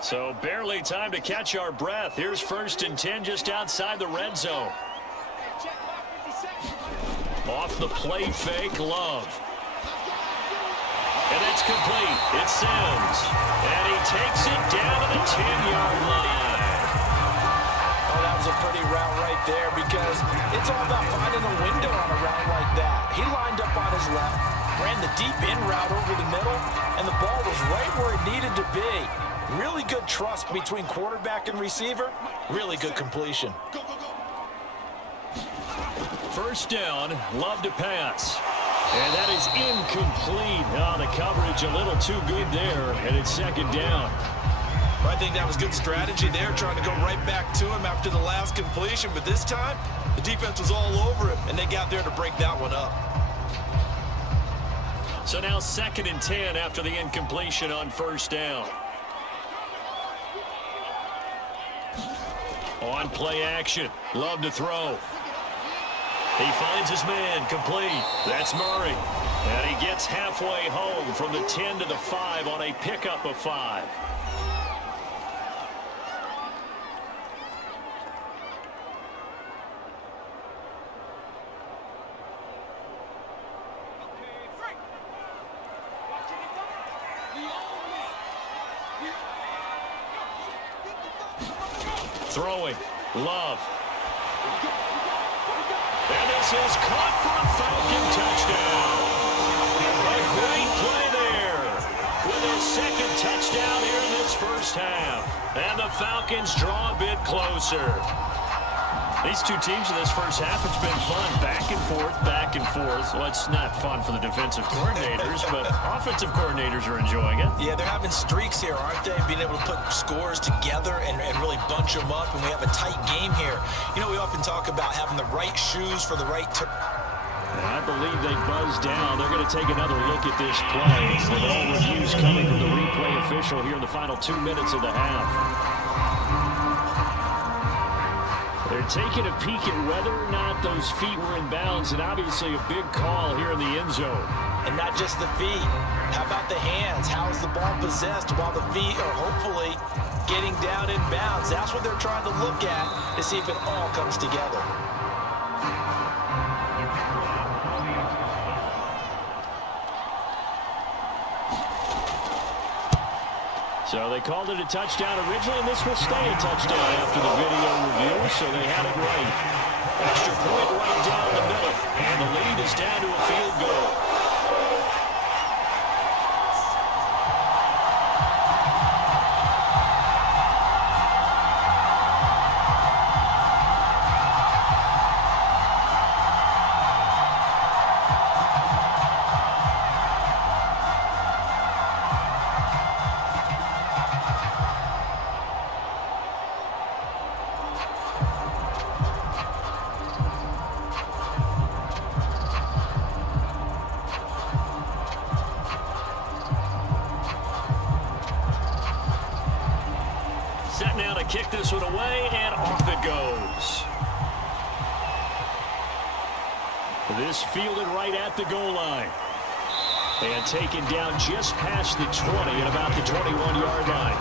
So barely time to catch our breath. Here's 1st and 10 just outside the red zone. Off the play fake, Love. And it's complete. It sends. And he takes it down to the 10-yard line. Oh, that was a pretty route right there because it's all about finding a window on a route like that. He lined up on his left, ran the deep in route over the middle, and the ball was right where it needed to be. Really good trust between quarterback and receiver. Really good completion. 1st down, Love to pass. And that is incomplete. Oh, the coverage a little too good there, and it's 2nd down. I think that was good strategy there, trying to go right back to him after the last completion. But this time, the defense was all over him, and they got there to break that one up. So now 2nd and 10 after the incompletion on 1st down. On play action, Love to throw. He finds his man, complete. That's Murray. And he gets halfway home from the 10 to the 5 on a pickup of 5. Throwing, Love. And this is caught for a Falcon touchdown. A great play there with his 2nd touchdown here in this first half. And the Falcons draw a bit closer. These two teams in this first half, it's been fun. Back and forth, back and forth. Well, it's not fun for the defensive coordinators, but offensive coordinators are enjoying it. Yeah, they're having streaks here, aren't they? Being able to put scores together and really bunch them up, and we have a tight game here. You know, we often talk about having the right shoes for the right turn. I believe they buzzed down. They're going to take another look at this play with all reviews coming from the replay official here in the final 2 minutes of the half. They're They're taking a peek at whether or not those feet were in bounds, and obviously a big call here in the end zone. And not just the feet. How about the hands? How is the ball possessed while the feet are hopefully getting down in bounds? That's what they're trying to look at to see if it all comes together. So they called it a touchdown originally, and this will stay a touchdown after the video review, so they had it right. Extra point right down the middle, and the lead is down to a field goal. Set now to kick this one away, and off it goes. This fielded right at the goal line. And taken down just past the 20 at about the 21-yard line.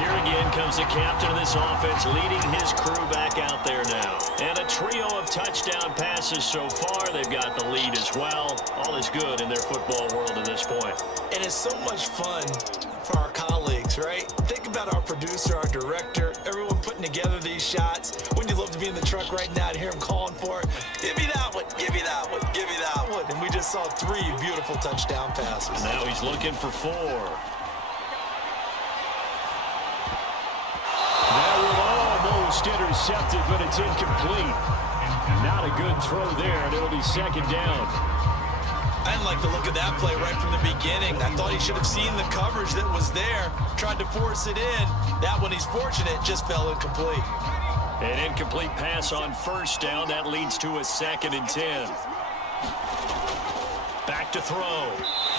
Here again comes the captain of this offense, leading his crew back out there now. And a trio of touchdown passes so far. They've got the lead as well. All is good in their football world at this point. And it's so much fun for our colleagues, right? Think about our producer, our director, everyone putting together these shots. Wouldn't you love to be in the truck right now and hear him calling for it? Give me that one, give me that one, give me that one. And we just saw 3 beautiful touchdown passes. Now he's looking for 4. That one almost intercepted, but it's incomplete. Not a good throw there, and it'll be second down. I didn't like the look of that play right from the beginning. I thought he should have seen the coverage that was there, tried to force it in. That one, he's fortunate, just fell incomplete. An incomplete pass on first down. That leads to a 2nd and 10. Back to throw.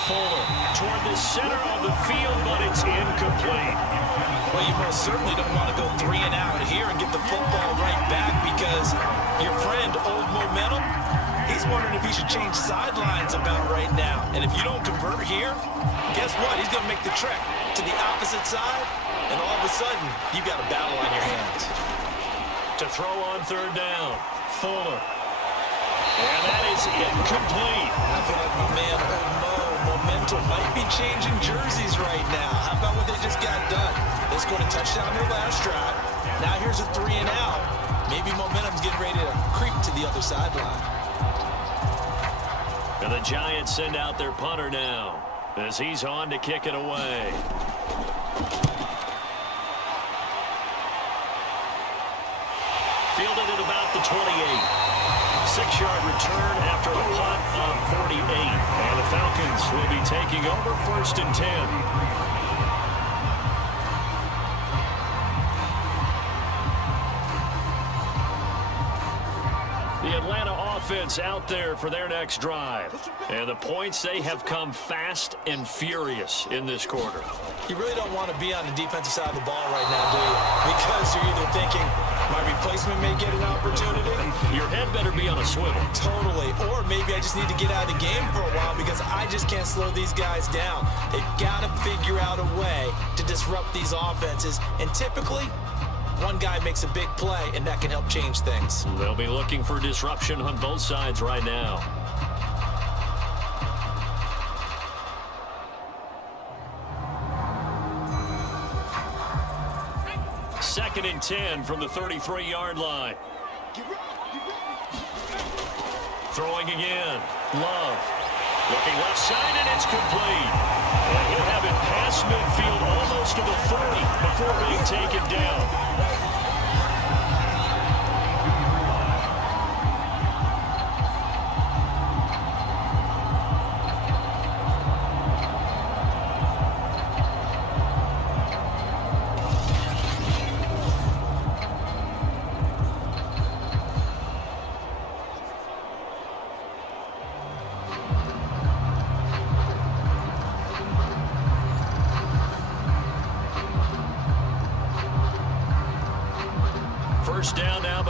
Fuller toward the center of the field, but it's incomplete. Well, you most certainly don't want to go 3 and out here and get the football right back because your friend, Old Momentum, he's wondering if he should change sidelines about right now. And if you don't convert here, guess what? He's going to make the trek to the opposite side, and all of a sudden, you've got a battle on your hands. To throw on 3rd down. Fuller. And that is incomplete. I feel like my man, Old Momentum, might be changing jerseys right now. How about what they just got done? They scored a touchdown their last drive. Now here's a 3 and out. Maybe Momentum's getting ready to creep to the other sideline. And the Giants send out their punter now as he's on to kick it away. Fielded at about the 28. 6-yard return after a punt on 48. And the Falcons will be taking over 1st and 10. The Atlanta offense out there for their next drive. And the points, they have come fast and furious in this quarter. You really don't want to be on the defensive side of the ball right now, do you? Because you're either thinking, my replacement may get an opportunity. Your head better be on a swivel. Totally. Or maybe I just need to get out of the game for a while because I just can't slow these guys down. They've got to figure out a way to disrupt these offenses. And typically, one guy makes a big play, and that can help change things. They'll be looking for disruption on both sides right now. Second and 10 from the 33-yard line. Throwing again. Love. Looking left side, and it's complete. And he'll have it past midfield almost to the 40 before being taken down.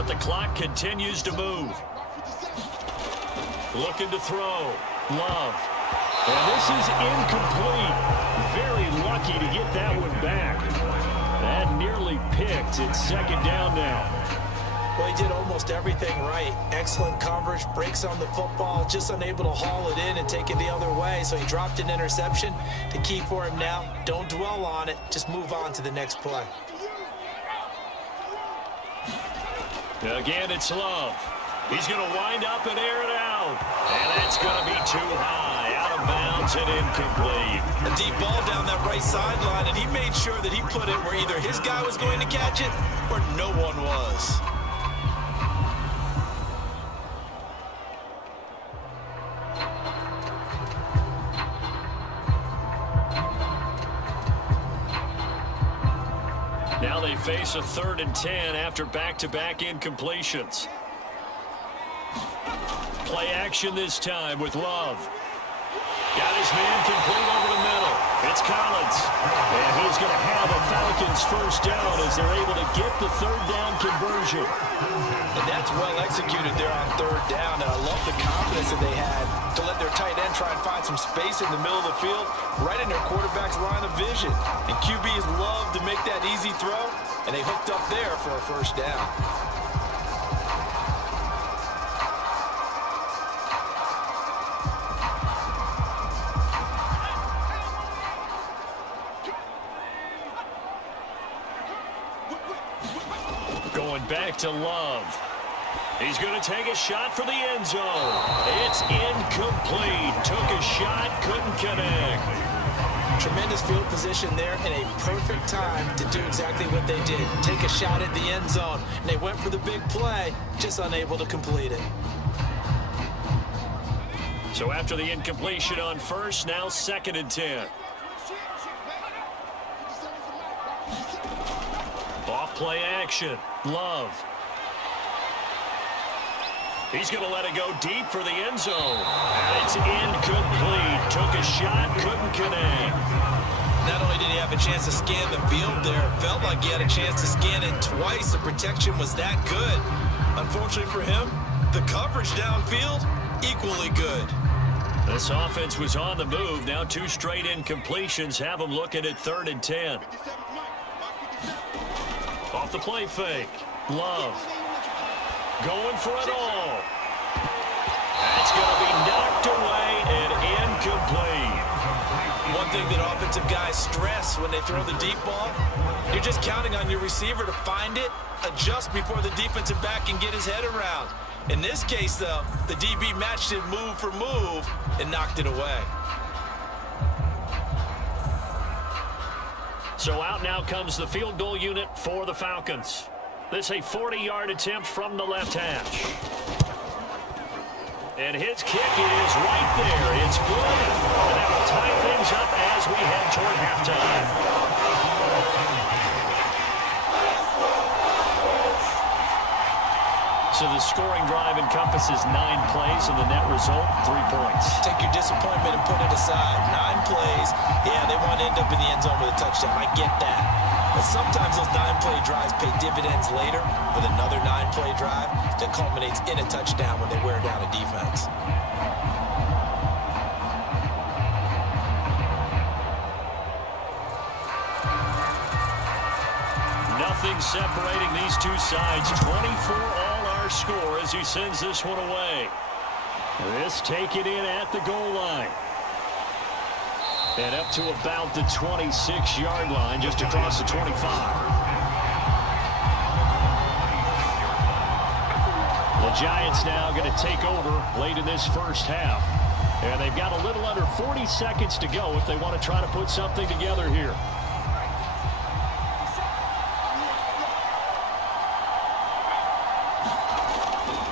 but the clock continues to move. Looking to throw. Love. And this is incomplete. Very lucky to get that one back. That nearly picked. It's second down now. Well, he did almost everything right. Excellent coverage, breaks on the football, just unable to haul it in and take it the other way. So he dropped an interception. The key for him now, don't dwell on it. Just move on to the next play. Again, it's Love. He's going to wind up and air it out. And that's going to be too high. Out of bounds and incomplete. A deep ball down that right sideline, and he made sure that he put it where either his guy was going to catch it or no one was. Now they face a 3rd and 10 after back-to-back incompletions. Play action this time with Love. Got his man complete over the middle. It's Collins. And he's going to have a Falcons first down as they're able to get the 3rd down conversion. And that's well executed there on 3rd down, and I love the confidence that they had to let their tight end try and find some space in the middle of the field, right in their quarterback's line of vision. And QBs love to make that easy throw, and they hooked up there for a first down. Back to Love. He's going to take a shot for the end zone. It's incomplete. Took a shot, couldn't connect. Tremendous field position there and a perfect time to do exactly what they did. Take a shot at the end zone. And they went for the big play, just unable to complete it. So after the incompletion on first, now 2nd and 10. Off-play action. Love. He's going to let it go deep for the end zone. And it's incomplete. Took a shot, couldn't connect. Not only did he have a chance to scan the field there, it felt like he had a chance to scan it twice. The protection was that good. Unfortunately for him, the coverage downfield, equally good. This offense was on the move. Now 2 straight incompletions have them looking at 3rd and 10. Off the play fake. Love. Going for it all. That's going to be knocked away and incomplete. One thing that offensive guys stress when they throw the deep ball, you're just counting on your receiver to find it, adjust before the defensive back can get his head around. In this case, though, the DB matched it move for move and knocked it away. So out now comes the field goal unit for the Falcons. This a 40-yard attempt from the left hash. And his kick is right there. It's good. And that will tie things up as we head toward halftime. So the scoring drive encompasses 9 plays, and the net result, 3 points. Take your disappointment and put it aside. 9 plays. Yeah, they want to end up in the end zone with a touchdown. I get that. But sometimes those 9-play drives pay dividends later with another 9-play drive that culminates in a touchdown when they wear down a defense. Nothing separating these two sides. 24 all our score as he sends this one away. This taken in at the goal line. And up to about the 26-yard line, just across the 25. The Giants now going to take over late in this first half. And they've got a little under 40 seconds to go if they want to try to put something together here.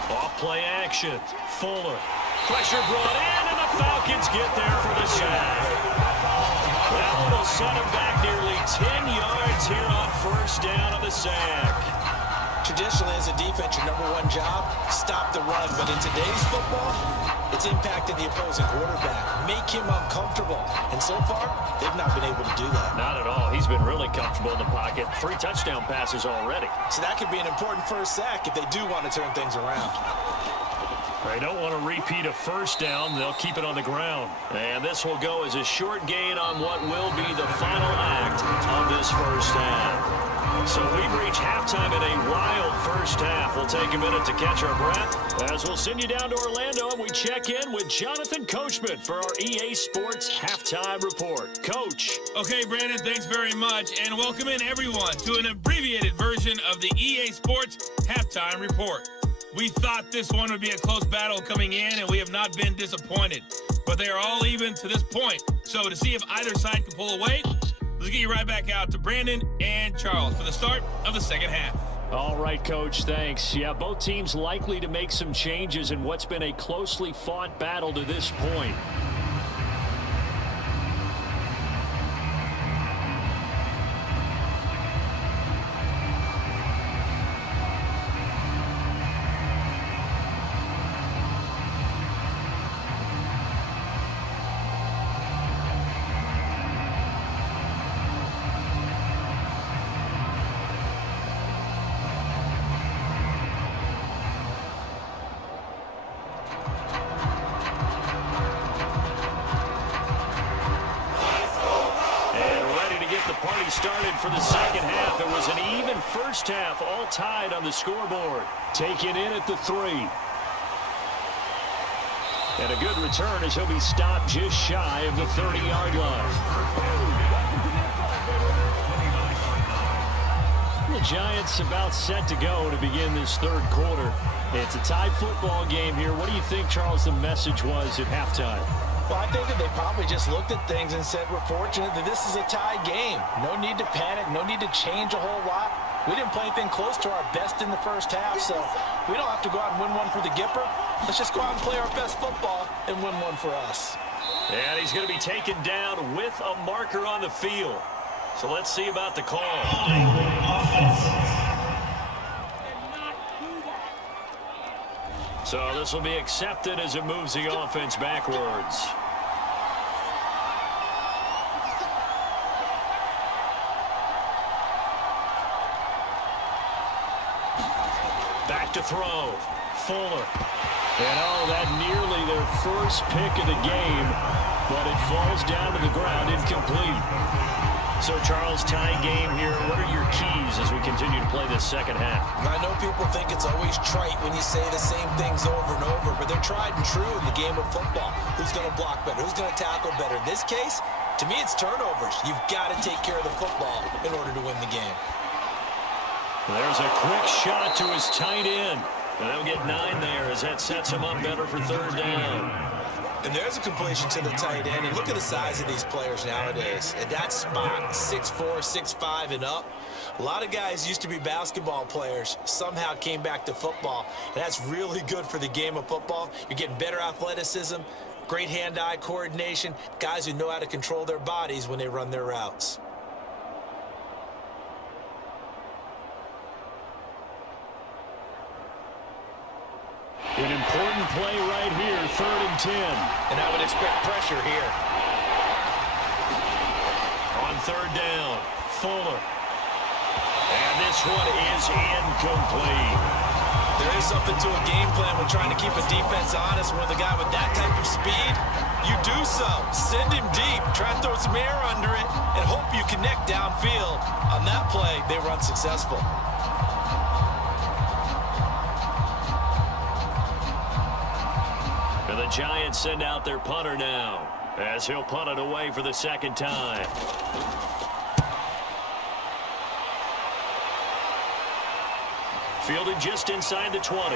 Off-play action. Fuller. Pressure brought in, and the Falcons get there for the sack. That one will set him back nearly 10 yards here on first down of the sack. Traditionally, as a defense, your number one job, stop the run. But in today's football, it's impacted the opposing quarterback. Make him uncomfortable. And so far, they've not been able to do that. Not at all. He's been really comfortable in the pocket. 3 touchdown passes already. So that could be an important first sack if they do want to turn things around. They don't want to repeat a first down. They'll keep it on the ground. And this will go as a short gain on what will be the final act of this first half. So we've reached halftime in a wild first half. We'll take a minute to catch our breath as we'll send you down to Orlando and we check in with Jonathan Coachman for our EA Sports Halftime Report. Coach. Okay, Brandon, thanks very much. And welcome in, everyone, to an abbreviated version of the EA Sports Halftime Report. We thought this one would be a close battle coming in, and we have not been disappointed. But they are all even to this point. So to see if either side can pull away, let's get you right back out to Brandon and Charles for the start of the second half. All right, Coach, thanks. Yeah, both teams likely to make some changes in what's been a closely fought battle to this point. Started for the second half. It was an even first half, all tied on the scoreboard. Taken in at the 3. And a good return as he'll be stopped just shy of the 30-yard line. The Giants about set to go to begin this third quarter. It's a tie football game here. What do you think, Charles, the message was at halftime? Well, I think that they probably just looked at things and said, we're fortunate that this is a tie game. No need to panic, no need to change a whole lot. We didn't play anything close to our best in the first half, so we don't have to go out and win one for the Gipper. Let's just go out and play our best football and win one for us. And he's going to be taken down with a marker on the field. So let's see about the call. So this will be accepted as it moves the offense backwards. Back to throw. Fuller. And that nearly their first pick of the game, but it falls down to the ground incomplete. So, Charles, tie game here. What are your keys as we continue to play this second half? I know people think it's always trite when you say the same things over and over, but they're tried and true in the game of football. Who's going to block better? Who's going to tackle better? In this case, to me, it's turnovers. You've got to take care of the football in order to win the game. There's a quick shot to his tight end. And they'll get 9 there as that sets him up better for third down. And there's a completion to the tight end. And look at the size of these players nowadays. At that spot, 6'4", 6'5", and up. A lot of guys used to be basketball players, somehow came back to football. And that's really good for the game of football. You're getting better athleticism, great hand-eye coordination, guys who know how to control their bodies when they run their routes. An important play right here, 3rd and 10. And I would expect pressure here. On 3rd down, Fuller. And this one is incomplete. There is something to a game plan when trying to keep a defense honest. With a guy with that type of speed, you do so. Send him deep, try and throw some air under it, and hope you connect downfield. On that play, they were unsuccessful. And the Giants send out their punter now, as he'll punt it away for the second time. Fielded just inside the 20.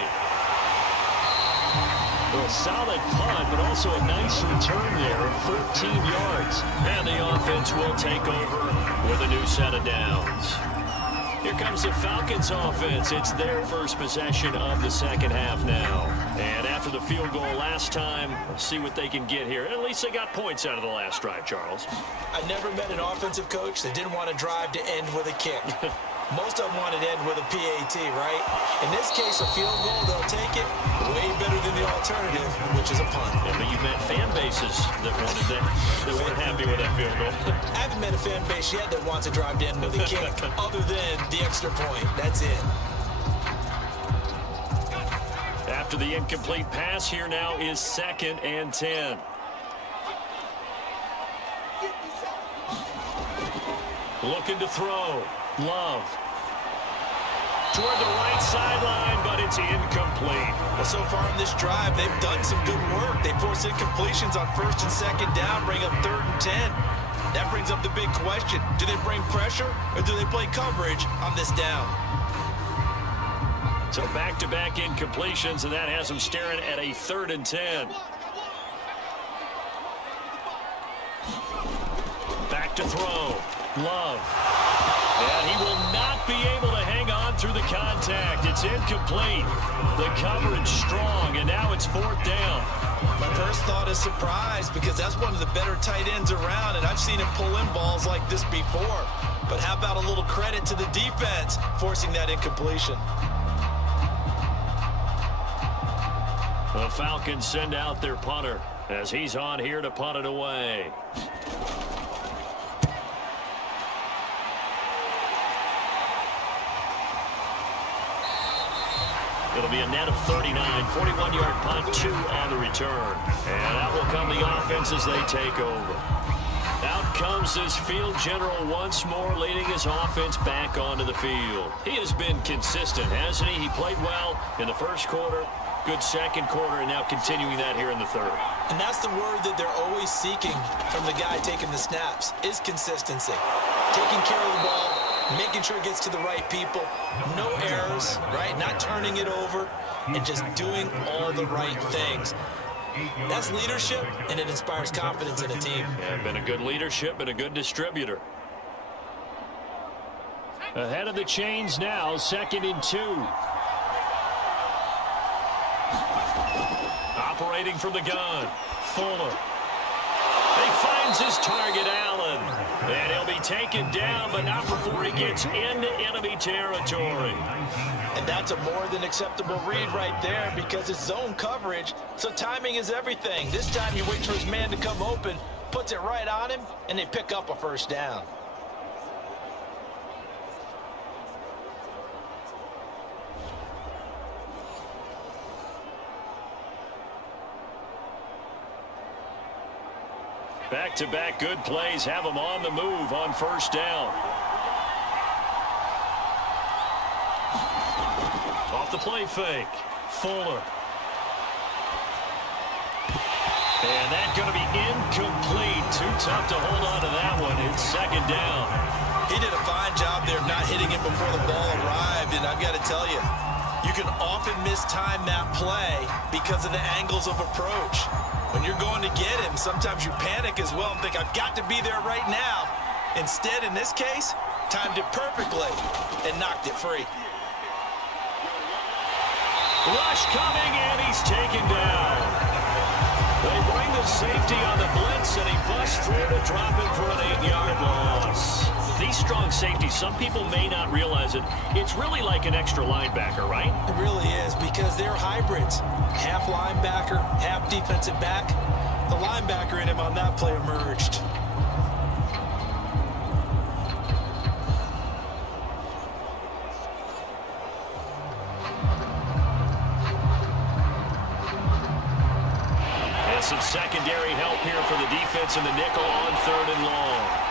A solid punt, but also a nice return there of 14 yards. And the offense will take over with a new set of downs. Here comes the Falcons offense. It's their first possession of the second half now. And after the field goal last time, we'll see what they can get here. At least they got points out of the last drive, Charles. I never met an offensive coach that didn't want to drive to end with a kick. Most of them want it to end with a PAT, right? In this case, a field goal, they'll take it way better than the alternative, which is a punt. Yeah, but you met fan bases that wanted that, that weren't happy with that field goal. I haven't met a fan base yet that wants to drive to end with a kick other than the extra point. That's it. After the incomplete pass, here now is 2nd and 10. Looking to throw. Love. Toward the right sideline, but it's incomplete. Well, so far in this drive, they've done some good work. They force incompletions on 1st and 2nd down, bring up 3rd and 10. That brings up the big question. Do they bring pressure, or do they play coverage on this down? So back-to-back incompletions, and that has them staring at a 3rd and 10. Back to throw. Love. And he will not be able to hang on through the contact. It's incomplete. The coverage strong, and now it's 4th down. My first thought is surprise, because that's one of the better tight ends around, and I've seen him pull in balls like this before. But how about a little credit to the defense forcing that incompletion? The Falcons send out their punter as he's on here to punt it away. It'll be a net of 39, 41-yard punt, 2 on the return. And that will come the offense as they take over. Out comes this field general once more, leading his offense back onto the field. He has been consistent, hasn't he? He played well in the first quarter, good second quarter, and now continuing that here in the third. And that's the word that they're always seeking from the guy taking the snaps, is consistency. Taking care of the ball, making sure it gets to the right people, no errors, right? Not turning it over, and just doing all the right things. That's leadership, and it inspires confidence in a team. Yeah, been a good leadership, been a good distributor. Ahead of the chains now, 2nd and 2. Operating from the gun, Fuller. He finds his target, Allen. And he'll be taken down, but not before he gets into enemy territory. And that's a more than acceptable read right there, because it's zone coverage, so timing is everything. This time he waits for his man to come open, puts it right on him, and they pick up a 1st down. Back-to-back good plays have them on the move on 1st down. Off the play fake, Fuller. And that's going to be incomplete. Too tough to hold on to that one. It's 2nd down. He did a fine job there of not hitting it before the ball arrived, and I've got to tell you, you can often mistime that play because of the angles of approach. When you're going to get him, sometimes you panic as well and think, I've got to be there right now. Instead, in this case, timed it perfectly and knocked it free. Rush coming, and he's taken down. They bring the safety on the blitz, and he busts through to drop him for an 8-yard loss. These strong safeties, some people may not realize it. It's really like an extra linebacker, right? It really is, because they're hybrids. Half linebacker, half defensive back. The linebacker in him on that play emerged. And some secondary help here for the defense in the nickel on 3rd and long.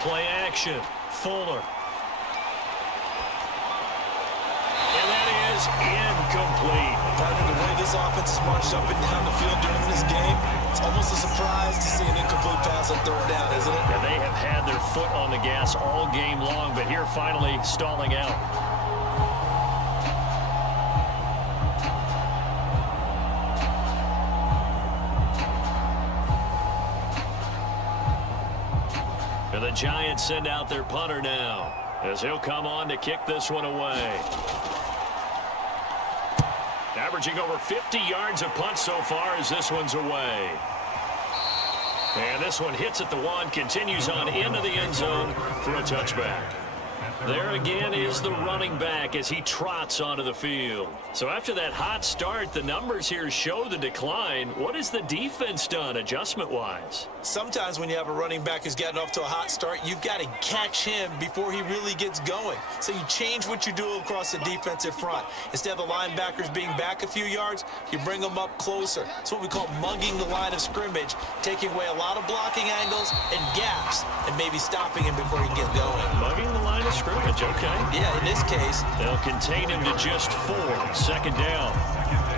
Play action, Fuller. And that is incomplete. Partner, the way this offense has marched up and down the field during this game, it's almost a surprise to see an incomplete pass on 3rd down, isn't it? And they have had their foot on the gas all game long, but here finally stalling out. The Giants send out their punter now, as he'll come on to kick this one away. Averaging over 50 yards a punt so far as this one's away. And this one hits at the one, continues on into the end zone for a touchback. There again is the running back as he trots onto the field. So after that hot start, the numbers here show the decline. What has the defense done adjustment-wise? Sometimes when you have a running back who's gotten off to a hot start, you've got to catch him before he really gets going. So you change what you do across the defensive front. Instead of the linebackers being back a few yards, you bring them up closer. It's what we call mugging the line of scrimmage, taking away a lot of blocking angles and gaps, and maybe stopping him before he can get going. Mugging the line of scrimmage, okay. Yeah, in this case, they'll contain him to just 4. Second down.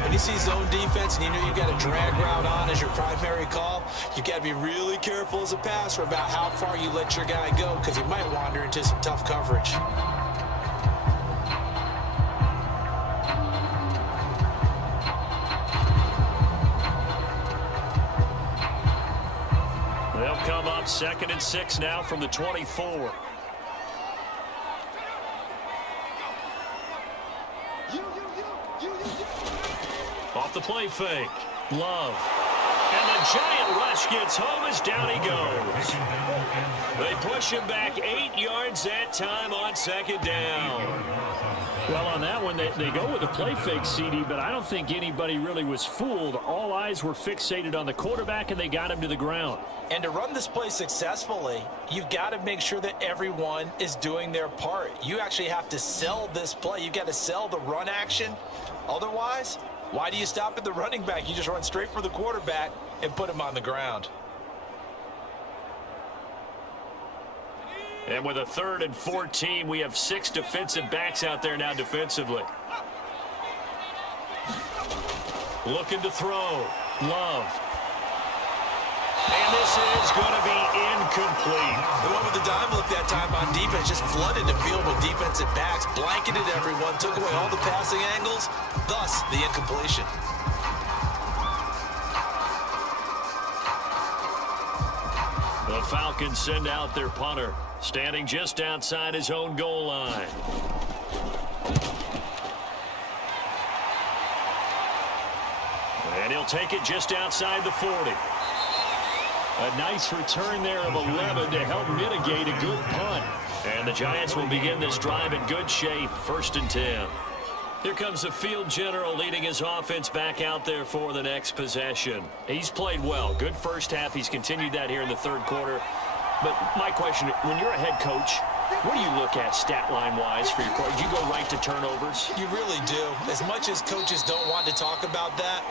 when you see zone defense and you know you've got a drag route on as your primary call, you've got to be really careful as a passer about how far you let your guy go, because he might wander into some tough coverage. They'll come up 2nd and 6 now from the 24. Off the play fake. Love. And the giant rush gets home as down he goes. They push him back 8 yards that time on 2nd down. Well, on that one, they go with a play fake, CD, but I don't think anybody really was fooled. All eyes were fixated on the quarterback, and they got him to the ground. And to run this play successfully, you've got to make sure that everyone is doing their part. You actually have to sell this play. You've got to sell the run action. Otherwise, why do you stop at the running back? You just run straight for the quarterback and put him on the ground. And with a 3rd and 14, we have 6 defensive backs out there now defensively. Looking to throw. Love. And this is going to be incomplete. The one with the dime look that time on defense just flooded the field with defensive backs, blanketed everyone, took away all the passing angles, thus the incompletion. The Falcons send out their punter, standing just outside his own goal line. And he'll take it just outside the 40. A nice return there of 11 to help mitigate a good punt. And the Giants will begin this drive in good shape, 1st and 10. Here comes the field general leading his offense back out there for the next possession. He's played well. Good first half. He's continued that here in the 3rd quarter. But my question, when you're a head coach, what do you look at stat line-wise for your quarterback? Do you go right to turnovers? You really do. As much as coaches don't want to talk about that,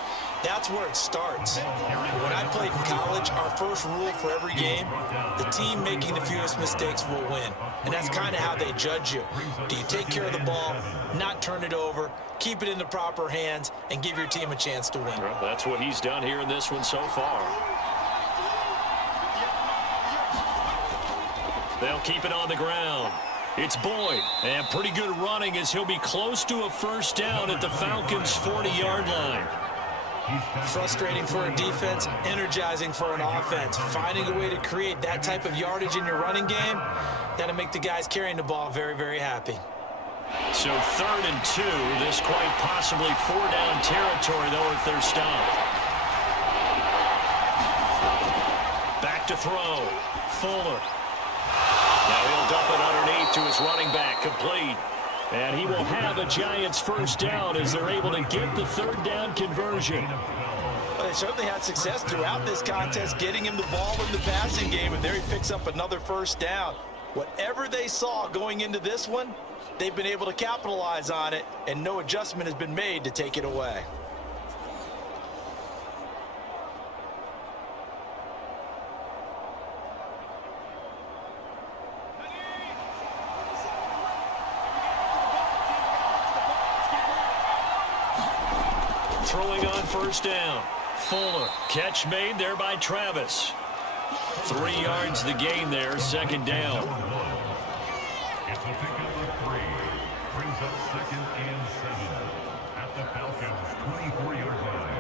that's where it starts. When I played in college, our first rule for every game, the team making the fewest mistakes will win. And that's kind of how they judge you. Do you take care of the ball, not turn it over, keep it in the proper hands, and give your team a chance to win? Well, that's what he's done here in this one so far. They'll keep it on the ground. It's Boyd, and pretty good running as he'll be close to a 1st down at the Falcons' 40-yard line. Frustrating for a defense, energizing for an offense. Finding a way to create that type of yardage in your running game, that'll make the guys carrying the ball very, very happy. So 3rd and 2, this quite possibly 4-down territory, though, if they're stopped. Back to throw. Fuller. Now he'll dump it underneath to his running back, complete. And he will have a Giants 1st down as they're able to get the 3rd down conversion. Well, they certainly had success throughout this contest, getting him the ball in the passing game, and there he picks up another 1st down. Whatever they saw going into this one, they've been able to capitalize on it, and no adjustment has been made to take it away. Throwing on 1st down. Fuller. Catch made there by Travis. 3 yards the gain there, 2nd down. It's a pickup of 3. Brings up 2nd and 7 at the Falcons' 24-yard line.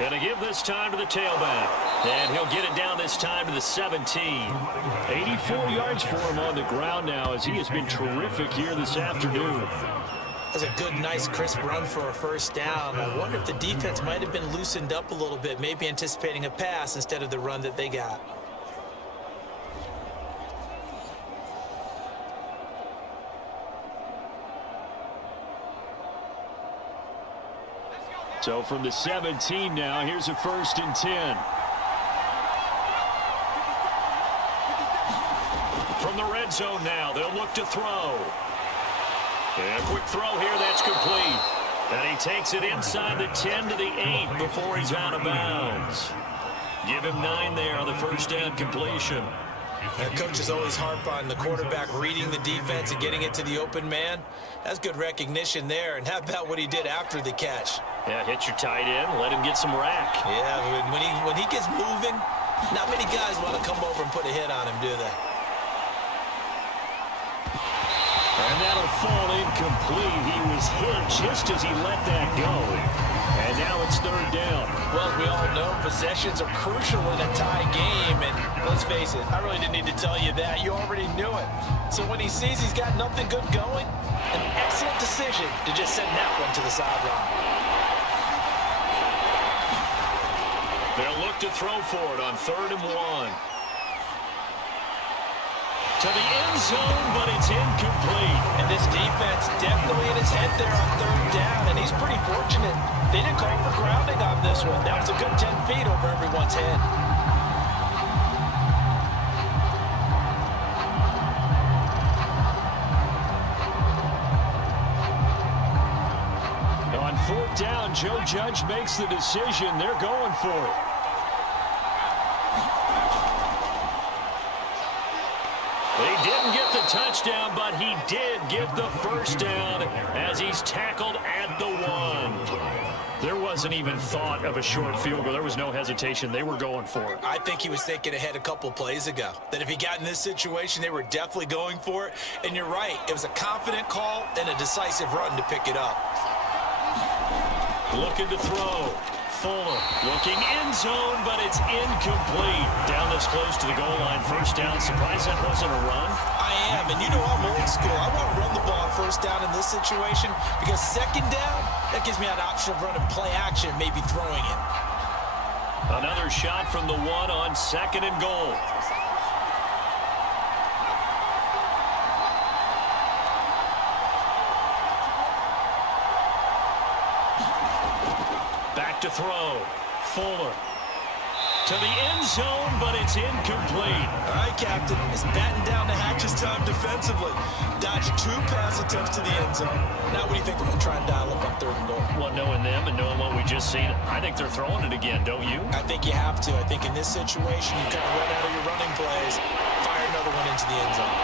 And to give this time to the tailback. And he'll get it down this time to the 17. 84 yards for him on the ground now as he has been terrific here this afternoon. That's a good, nice, crisp run for a first down. I wonder if the defense might have been loosened up a little bit, maybe anticipating a pass instead of the run that they got. So from the 17 now, here's a 1st and 10. From the red zone now, they'll look to throw. And a quick throw here, that's complete. And he takes it inside the 10 to the 8 before he's out of bounds. Give him 9 there on the first down completion. And coaches always harp on the quarterback reading the defense and getting it to the open man. That's good recognition there. And how about what he did after the catch? Yeah, hit your tight end, let him get some rack. Yeah, when he gets moving, not many guys want to come over and put a hit on him, do they? And that'll fall incomplete. He was hit just as he let that go. And now it's 3rd down. Well, as we all know, possessions are crucial in a tie game. And let's face it, I really didn't need to tell you that. You already knew it. So when he sees he's got nothing good going, an excellent decision to just send that one to the sideline. They'll look to throw for it on 3rd and 1. To the end zone, but it's incomplete. And this defense definitely in his head there on 3rd down, and he's pretty fortunate. They didn't call for grounding on this one. That was a good 10 feet over everyone's head. On 4th down, Joe Judge makes the decision. They're going for it. He didn't get the touchdown, but he did get the first down as he's tackled at the 1. There wasn't even thought of a short field goal. There was no hesitation. They were going for it. I think he was thinking ahead a couple plays ago, that if he got in this situation, they were definitely going for it. And you're right, it was a confident call and a decisive run to pick it up. Looking to throw. Fuller looking end zone, but it's incomplete. Down this close to the goal line. First down. Surprised that wasn't a run? I am, and you know I'm old school. I want to run the ball on first down in this situation because 2nd down, that gives me an option of running play action, maybe throwing it. Another shot from the 1 on 2nd and goal. Back to throw. Fuller. To the end zone, but it's incomplete. All right, Captain. It's batting down the hatches time defensively. Dodged 2 pass attempts to the end zone. Now what do you think they're going to try and dial up on 3rd and goal? Well, knowing them and knowing what we just seen, I think they're throwing it again, don't you? I think you have to. I think in this situation, you kind of run out of your running plays, fire another one into the end zone.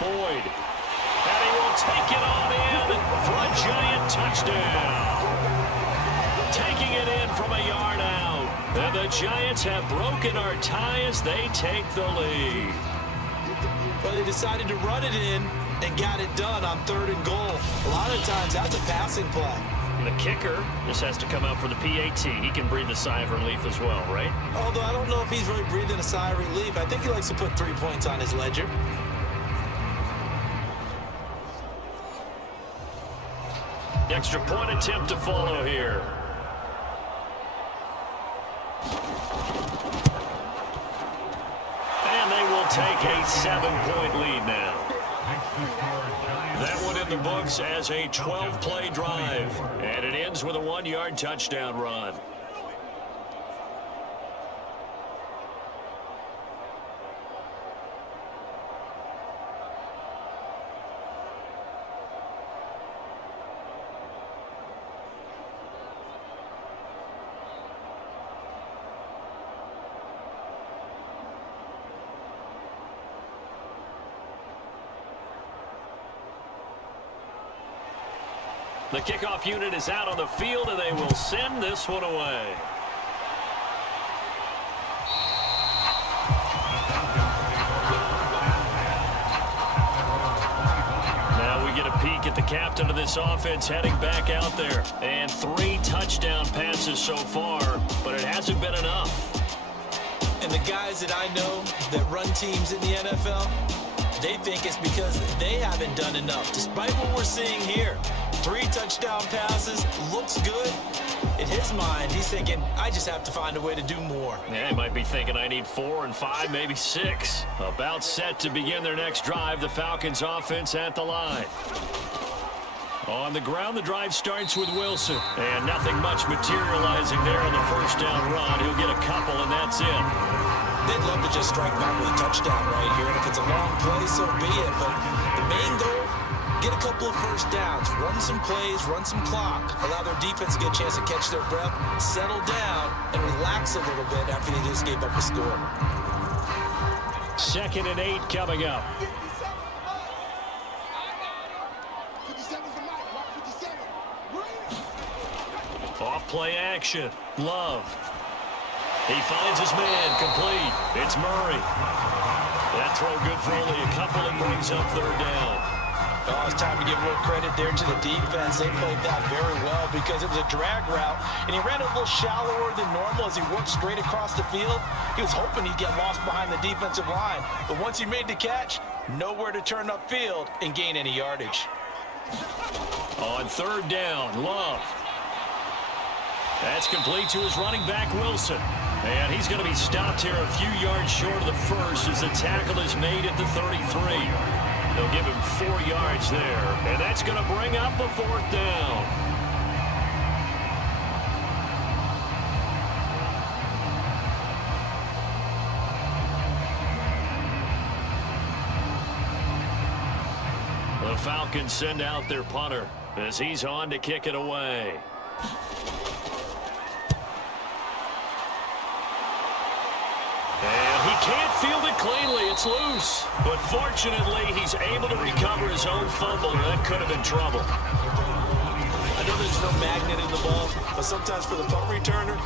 Boyd. And he will take it on in for a giant touchdown. Taking it in from a yard out. And the Giants have broken our tie as they take the lead. Well, they decided to run it in and got it done on 3rd and goal. A lot of times, that's a passing play. The kicker just has to come out for the PAT. He can breathe a sigh of relief as well, right? Although I don't know if he's really breathing a sigh of relief. I think he likes to put 3 points on his ledger. Extra point attempt to follow here. And they will take a 7-point lead now. That one in the books as a 12-play drive. And it ends with a 1-yard touchdown run. The kickoff unit is out on the field, and they will send this one away. Now we get a peek look at the captain of this offense heading back out there. And 3 touchdown passes so far, but it hasn't been enough. And the guys that I know that run teams in the NFL, they think it's because they haven't done enough. Despite what we're seeing here, 3 touchdown passes, looks good. In his mind, he's thinking, I just have to find a way to do more. Yeah, he might be thinking I need 4 and 5, maybe 6. About set to begin their next drive, the Falcons offense at the line. On the ground, the drive starts with Wilson. And nothing much materializing there on the first down run. He'll get a couple, and that's it. They'd love to just strike back with a touchdown right here. And if it's a long play, so be it. But the main goal, get a couple of first downs, run some plays, run some clock, allow their defense to get a chance to catch their breath, settle down, and relax a little bit after they just gave up a score. 2nd and 8 coming up. Off play action. Love. He finds his man. Complete. It's Murray. That throw good for only a couple and brings up 3rd down. Oh, it's time to give a little credit there to the defense. They played that very well because it was a drag route, and he ran a little shallower than normal as he worked straight across the field. He was hoping he'd get lost behind the defensive line, but once he made the catch, nowhere to turn upfield and gain any yardage. On 3rd down, Love. That's complete to his running back, Wilson. And he's going to be stopped here a few yards short of the first as the tackle is made at the 33. They'll give him 4 yards there. And that's going to bring up a 4th down. The Falcons send out their punter as he's on to kick it away. And he can't field it cleanly. It's loose. But fortunately, he's able to recover his own fumble. That could have been trouble. I know there's no magnet in the ball, but sometimes for the punt returner,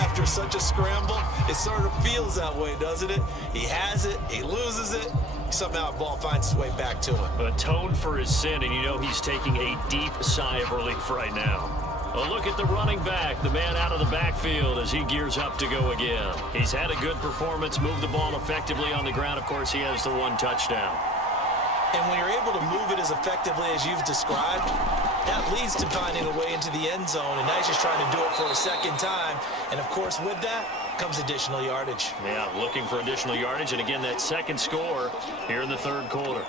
after such a scramble, it sort of feels that way, doesn't it? He has it, he loses it, somehow the ball finds its way back to him. Atoned for his sin, and you know he's taking a deep sigh of relief right now. A look at the running back, the man out of the backfield as he gears up to go again. He's had a good performance, moved the ball effectively on the ground. Of course, he has the 1 touchdown. And when you're able to move it as effectively as you've described, that leads to finding a way into the end zone, and now he's just trying to do it for a 2nd time. And, of course, with that comes additional yardage. Yeah, looking for additional yardage, and again, that 2nd score here in the 3rd quarter.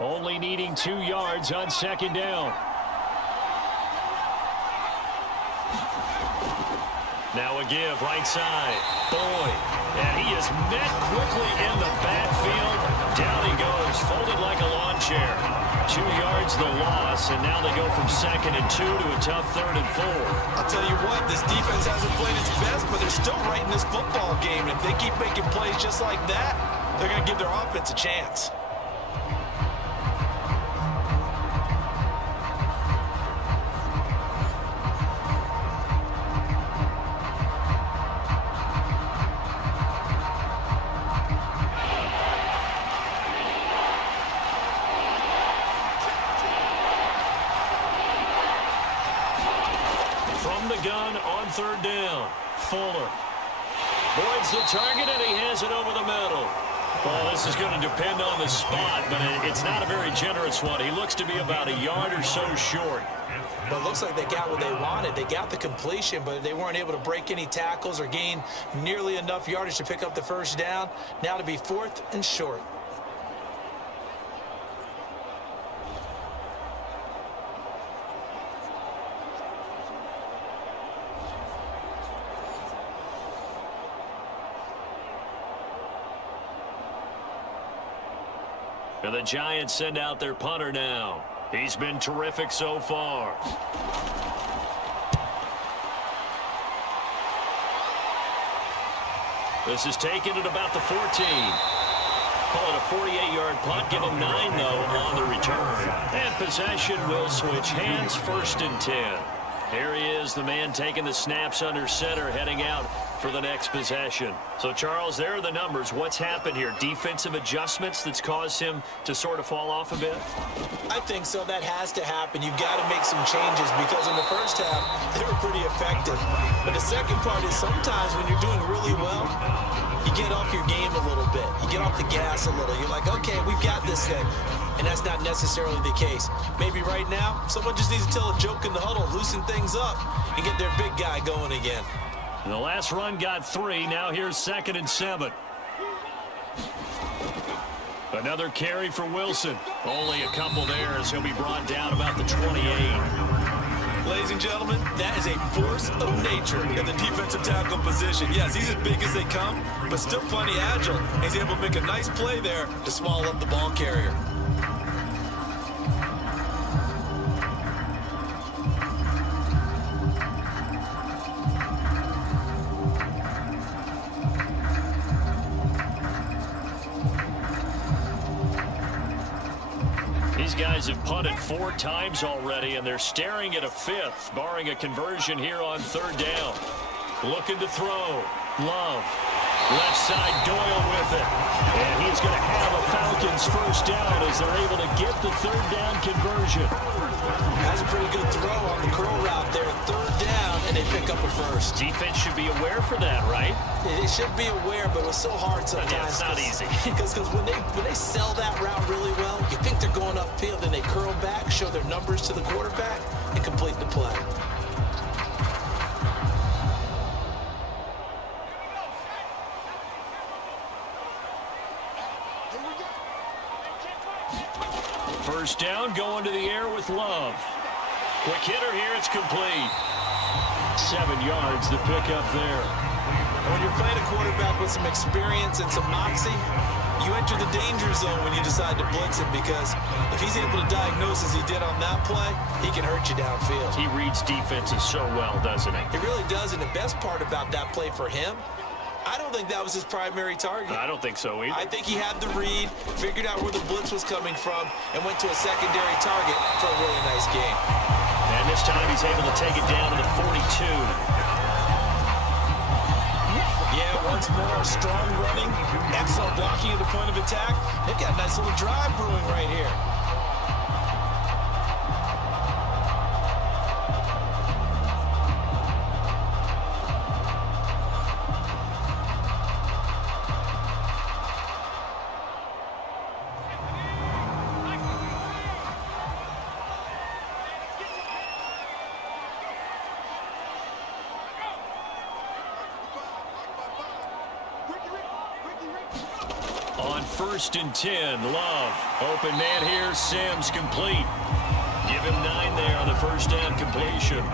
Only needing 2 yards on 2nd down. Now a give, right side. Boyd. And he is met quickly in the backfield. Down he goes, folded like a lawn chair. 2 yards the loss, and now they go from 2nd and 2 to a tough 3rd and 4. I'll tell you what, this defense hasn't played its best, but they're still right in this football game. And if they keep making plays just like that, they're going to give their offense a chance. Gun on 3rd down. Fuller. Boyd's the target, and he has it over the middle. Well, this is going to depend on the spot, but it's not a very generous one. He looks to be about a yard or so short. Well, it looks like they got what they wanted. They got the completion, but they weren't able to break any tackles or gain nearly enough yardage to pick up the 1st down. Now to be 4th and short. And the Giants send out their punter now. He's been terrific so far. This is taken at about the 14. Call it a 48-yard punt. Give him 9, though, on the return. And possession will switch hands, 1st and 10. Here he is, the man taking the snaps under center, heading out for the next possession. So, Charles, there are the numbers. What's happened here? Defensive adjustments that's caused him to sort of fall off a bit? I think so. That has to happen. You've got to make some changes because in the first half, they were pretty effective. But the second part is sometimes when you're doing really well, you get off your game a little bit. You get off the gas a little. You're like, okay, we've got this thing. And that's not necessarily the case. Maybe right now, someone just needs to tell a joke in the huddle, loosen things up, and get their big guy going again. The last run got 3. Now here's 2nd and 7. Another carry for Wilson. Only a couple there as he'll be brought down about the 28. Ladies and gentlemen, that is a force of nature in the defensive tackle position. Yes, he's as big as they come, but still plenty agile. He's able to make a nice play there to swallow up the ball carrier. These guys have punted 4 times already, and they're staring at a 5th, barring a conversion here on 3rd down. Looking to throw. Love. Left side, Doyle with it. And he's going to have a Falcons 1st down as they're able to get the 3rd down conversion. Has a pretty good throw on the curl route there. 3rd down, and they pick up a 1st. Defense should be aware for that, right? They should be aware, but it was so hard sometimes. Yeah, it's not easy. Because when they sell that route really well, you think they're going upfield, and they curl back, show their numbers to the quarterback, and complete the play. First down, going to the air with Love. Quick hitter here, it's complete. 7 yards, the pickup there. When you're playing a quarterback with some experience and some moxie, you enter the danger zone when you decide to blitz him, because if he's able to diagnose as he did on that play, he can hurt you downfield. He reads defenses so well, doesn't he? He really does, and the best part about that play for him, I don't think that was his primary target. I don't think so either. I think he had the read, figured out where the blitz was coming from, and went to a secondary target for a really nice game. And this time he's able to take it down to the 42. Yeah, once more, strong running, excellent blocking at the point of attack. They've got a nice little drive brewing right here. On 1st and 10, Love. Open man here, Sims complete. Give him 9 there on the 1st down completion.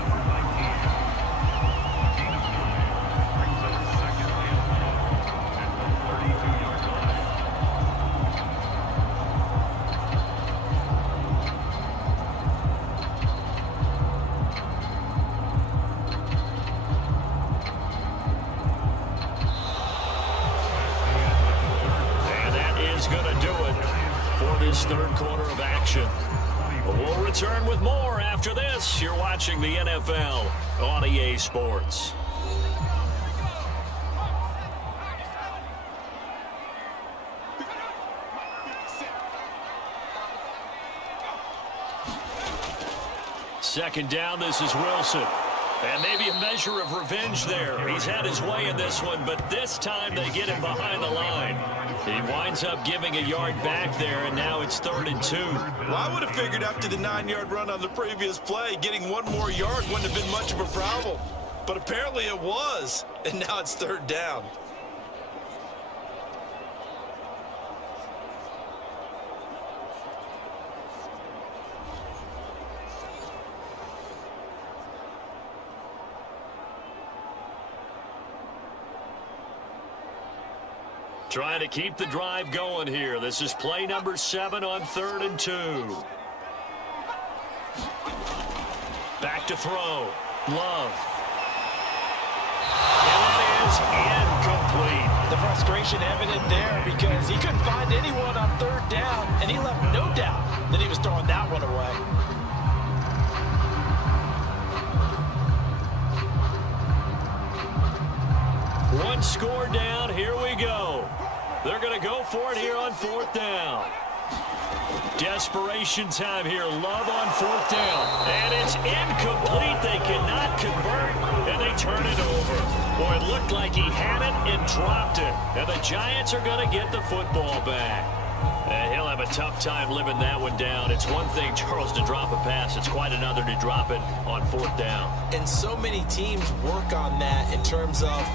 Third quarter of action. We'll return with more after this. You're watching the NFL on EA Sports. Second down, this is Wilson. And maybe a measure of revenge there. He's had his way in this one, but this time they get him behind the line. He winds up giving a yard back there, and now it's 3rd and 2. Well, I would have figured after the 9-yard run on the previous play, getting 1 more yard wouldn't have been much of a problem. But apparently it was, and now it's 3rd down. Trying to keep the drive going here. This is play number 7 on 3rd and 2. Back to throw. Love. And that is incomplete. The frustration evident there because he couldn't find anyone on 3rd down, and he left no doubt that he was throwing that one away. One score down. Here we go. They're going to go for it here on 4th down. Desperation time here. Love on 4th down. And it's incomplete. They cannot convert, and they turn it over. Boy, it looked like he had it and dropped it. And the Giants are going to get the football back. And he'll have a tough time living that one down. It's one thing, Charles, to drop a pass. It's quite another to drop it on 4th down. And so many teams work on that in terms of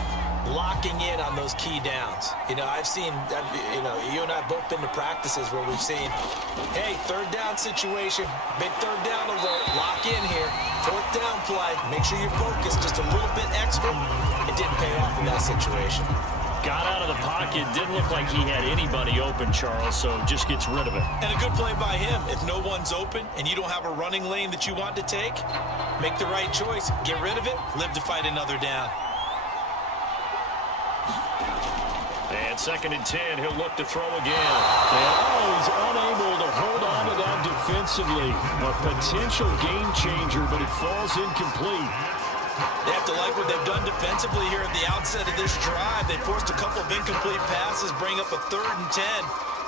locking in on those key downs. You know, I've seen, you and I have both been to practices where we've seen, hey, 3rd down situation, big 3rd down alert, lock in here, 4th down play, make sure you're focused just a little bit extra. It didn't pay off in that situation. Got out of the pocket, didn't look like he had anybody open, Charles, so just gets rid of it. And a good play by him. If no one's open and you don't have a running lane that you want to take, make the right choice, get rid of it, live to fight another down. And 2nd and 10, he'll look to throw again. And he's unable to hold on to that defensively. A potential game changer, but it falls incomplete. They have to like what they've done defensively here at the outset of this drive. They forced a couple of incomplete passes, bring up a 3rd and 10.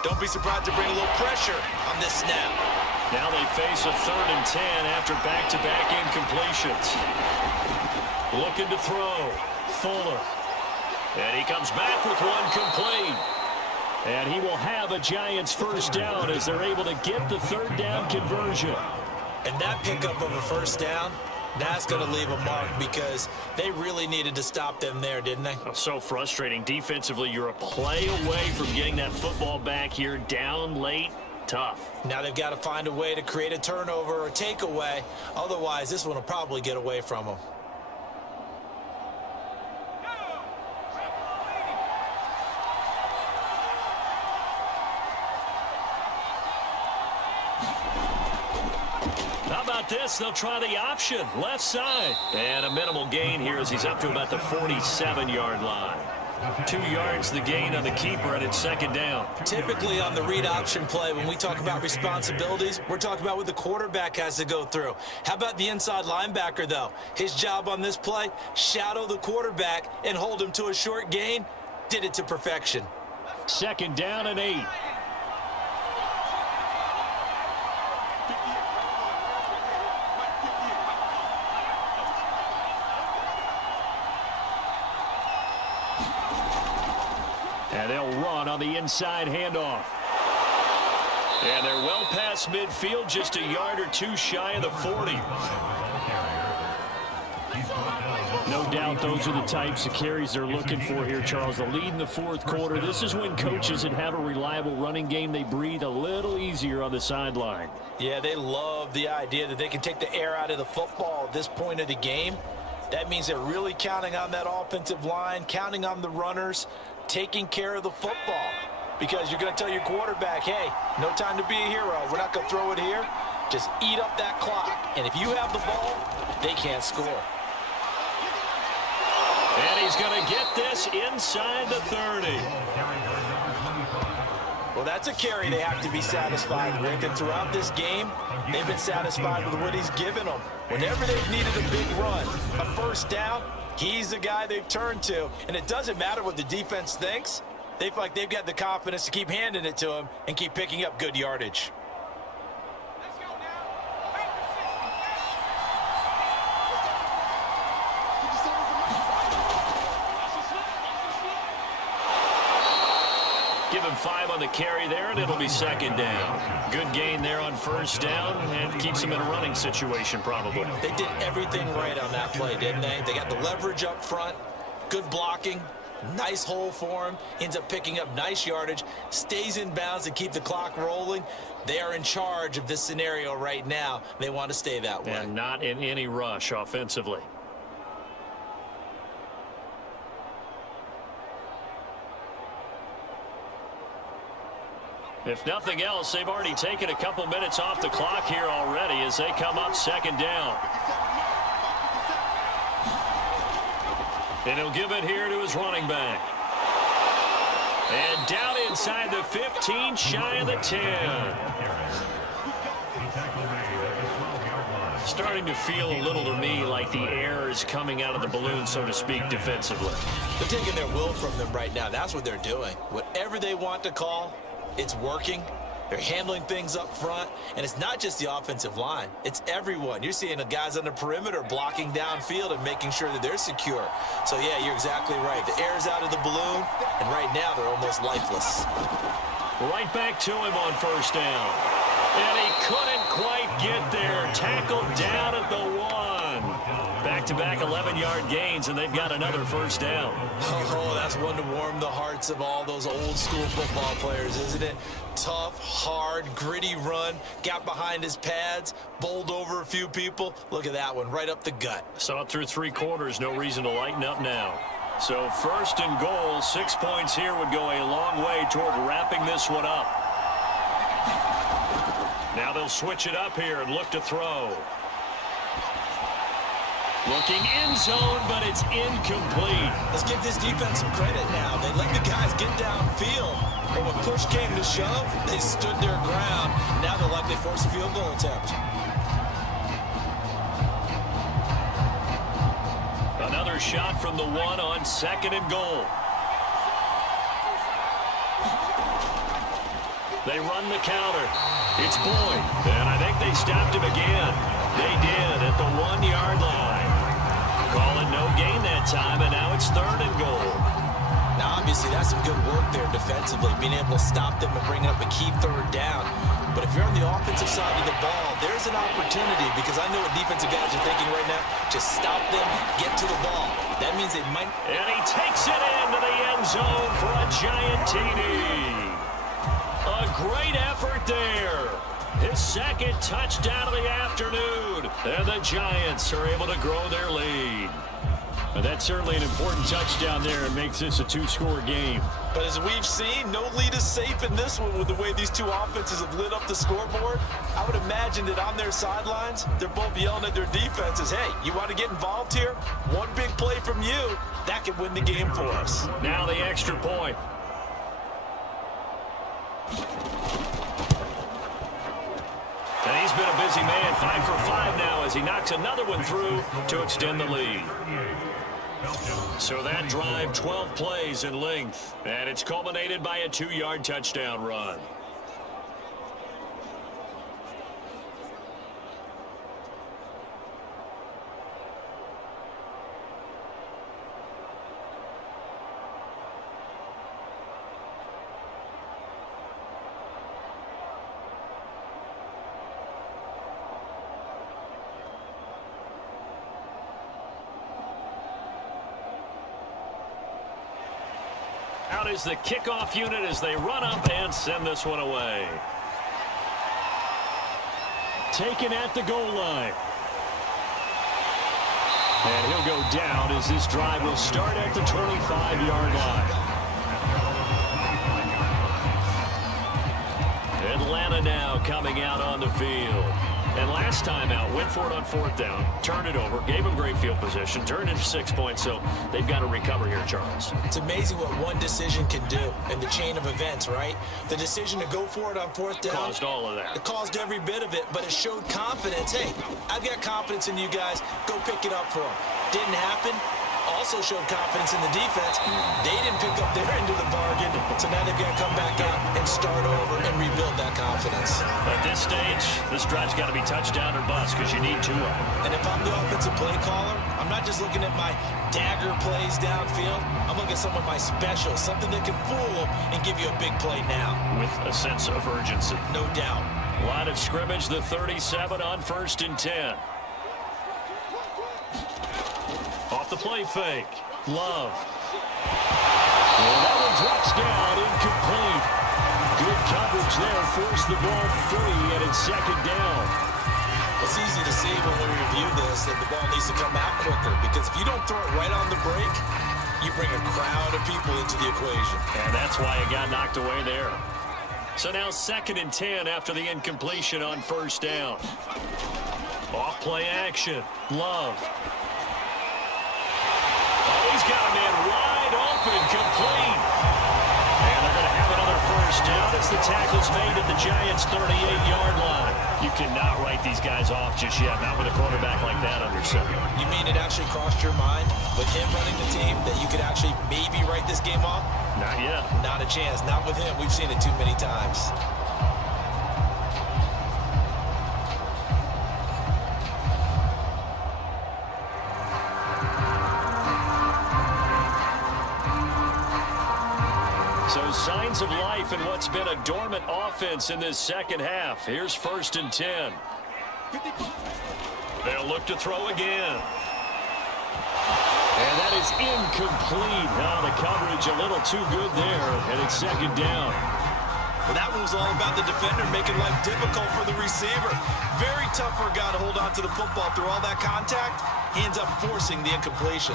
Don't be surprised to bring a little pressure on this snap. Now they face a 3rd and 10 after back-to-back incompletions. Looking to throw. Fuller. And he comes back with one complete. And he will have a Giants 1st down as they're able to get the 3rd down conversion. And that pickup of a 1st down, that's going to leave a mark because they really needed to stop them there, didn't they? So frustrating. Defensively, you're a play away from getting that football back here. Down late, tough. Now they've got to find a way to create a turnover or takeaway. Otherwise, this one will probably get away from them. This, they'll try the option, left side. And a minimal gain here as he's up to about the 47-yard line. 2 yards the gain on the keeper, and it's 2nd down. Typically on the read option play, when we talk about responsibilities, we're talking about what the quarterback has to go through. How about the inside linebacker, though? His job on this play, shadow the quarterback and hold him to a short gain. Did it to perfection. 2nd down and 8. And they'll run on the inside handoff. And they're well past midfield, just a yard or two shy of the 40. No doubt those are the types of carries they're looking for here, Charles. The lead in the 4th quarter. This is when coaches that have a reliable running game, they breathe a little easier on the sideline. Yeah, they love the idea that they can take the air out of the football at this point of the game. That means they're really counting on that offensive line, counting on the runners, taking care of the football, because you're going to tell your quarterback, hey, no time to be a hero. We're not going to throw it here. Just eat up that clock. And if you have the ball, they can't score. And he's going to get this inside the 30. Well, that's a carry they have to be satisfied with. And throughout this game, they've been satisfied with what he's given them. Whenever they've needed a big run, a 1st down, he's the guy they've turned to. And it doesn't matter what the defense thinks. They feel like they've got the confidence to keep handing it to him and keep picking up good yardage. Give him 5 on the carry there, and it'll be 2nd down. Good gain there on 1st down, and keeps him in a running situation probably. They did everything right on that play, didn't they? They got the leverage up front, good blocking, nice hole for him, ends up picking up nice yardage, stays in bounds to keep the clock rolling. They are in charge of this scenario right now. They want to stay that way. And not in any rush offensively. If nothing else, they've already taken a couple minutes off the clock here already as they come up second down. And he'll give it here to his running back. And down inside the 15, shy of the 10. Starting to feel a little to me like the air is coming out of the balloon, so to speak, defensively. They're taking their will from them right now. That's what they're doing. Whatever they want to call, it's working. They're handling things up front, and it's not just the offensive line. It's everyone. You're seeing the guys on the perimeter blocking downfield and making sure that they're secure. So, yeah, you're exactly right. The air's out of the balloon, and right now they're almost lifeless. Right back to him on first down. And he couldn't quite get there. Tackled down at the 1. Back-to-back 11-yard gains, and they've got another first down. Oh, that's one to warm the hearts of all those old-school football players, isn't it? Tough, hard, gritty run. Got behind his pads, bowled over a few people. Look at that one, right up the gut. Saw it through 3 quarters. No reason to lighten up now. So first and goal, 6 points here would go a long way toward wrapping this one up. Now they'll switch it up here and look to throw. Looking end zone, but it's incomplete. Let's give this defense some credit now. They let the guys get downfield. But when push came to shove, they stood their ground. Now they'll likely force a field goal attempt. Another shot from the 1 on second and goal. They run the counter. It's Boyd, and I think they stopped him again. They did at the 1-yard line. Call it no gain that time, and now it's third and goal. Now, obviously, that's some good work there defensively, being able to stop them and bring up a key third down. But if you're on the offensive side of the ball, there's an opportunity, because I know what defensive guys are thinking right now. Just stop them, get to the ball. That means they might... And he takes it into the end zone for a giant TD. A great effort there. His second touchdown of the afternoon. And the Giants are able to grow their lead. That's certainly an important touchdown there and makes this a 2-score game. But as we've seen, no lead is safe in this one with the way these two offenses have lit up the scoreboard. I would imagine that on their sidelines, they're both yelling at their defenses, hey, you want to get involved here? One big play from you, that could win the game for us. Now the extra point. And he's been a busy man, 5 for 5 now as he knocks another one through to extend the lead. So that drive, 12 plays in length, and it's culminated by a 2-yard touchdown run. Out is the kickoff unit as they run up and send this one away. Taken at the goal line. And he'll go down as this drive will start at the 25-yard line. Atlanta now coming out on the field. And last time out, went for it on 4th down, turned it over, gave them great field position, turned into 6 points, so they've got to recover here, Charles. It's amazing what one decision can do in the chain of events, right? The decision to go for it on 4th down. Caused all of that. It caused every bit of it, but it showed confidence. Hey, I've got confidence in you guys. Go pick it up for them. Didn't happen. Also showed confidence in the defense. They didn't pick up their end of the bargain, so now they've got to come back out and start over and rebuild that confidence. At this stage, this drive's got to be touchdown or bust because you need 2 of them. And if I'm the offensive play caller, I'm not just looking at my dagger plays downfield. I'm looking at some of my specials, something that can fool them and give you a big play now. With a sense of urgency. No doubt. Line of scrimmage, the 37 on 1st and 10. Off the play fake. Love. And that one drops down, incomplete. Good coverage there, forced the ball free, and it's 2nd down. It's easy to see when we review this that the ball needs to come out quicker, because if you don't throw it right on the break, you bring a crowd of people into the equation. And that's why it got knocked away there. So now 2nd and 10 after the incompletion on first down. Off play action. Love. Oh, he's got a man wide open, complete. And they're going to have another first down as the tackle's made at the Giants' 38-yard line. You cannot write these guys off just yet, not with a quarterback like that under center. You mean it actually crossed your mind with him running the team that you could actually maybe write this game off? Not yet. Not a chance. Not with him. We've seen it too many times. So signs of life in what's been a dormant offense in this second half. Here's 1st and 10. They'll look to throw again. And that is incomplete. Now the coverage a little too good there, and it's 2nd down. Well, that one was all about the defender making life difficult for the receiver. Very tough for a guy to hold on to the football through all that contact. He ends up forcing the incompletion.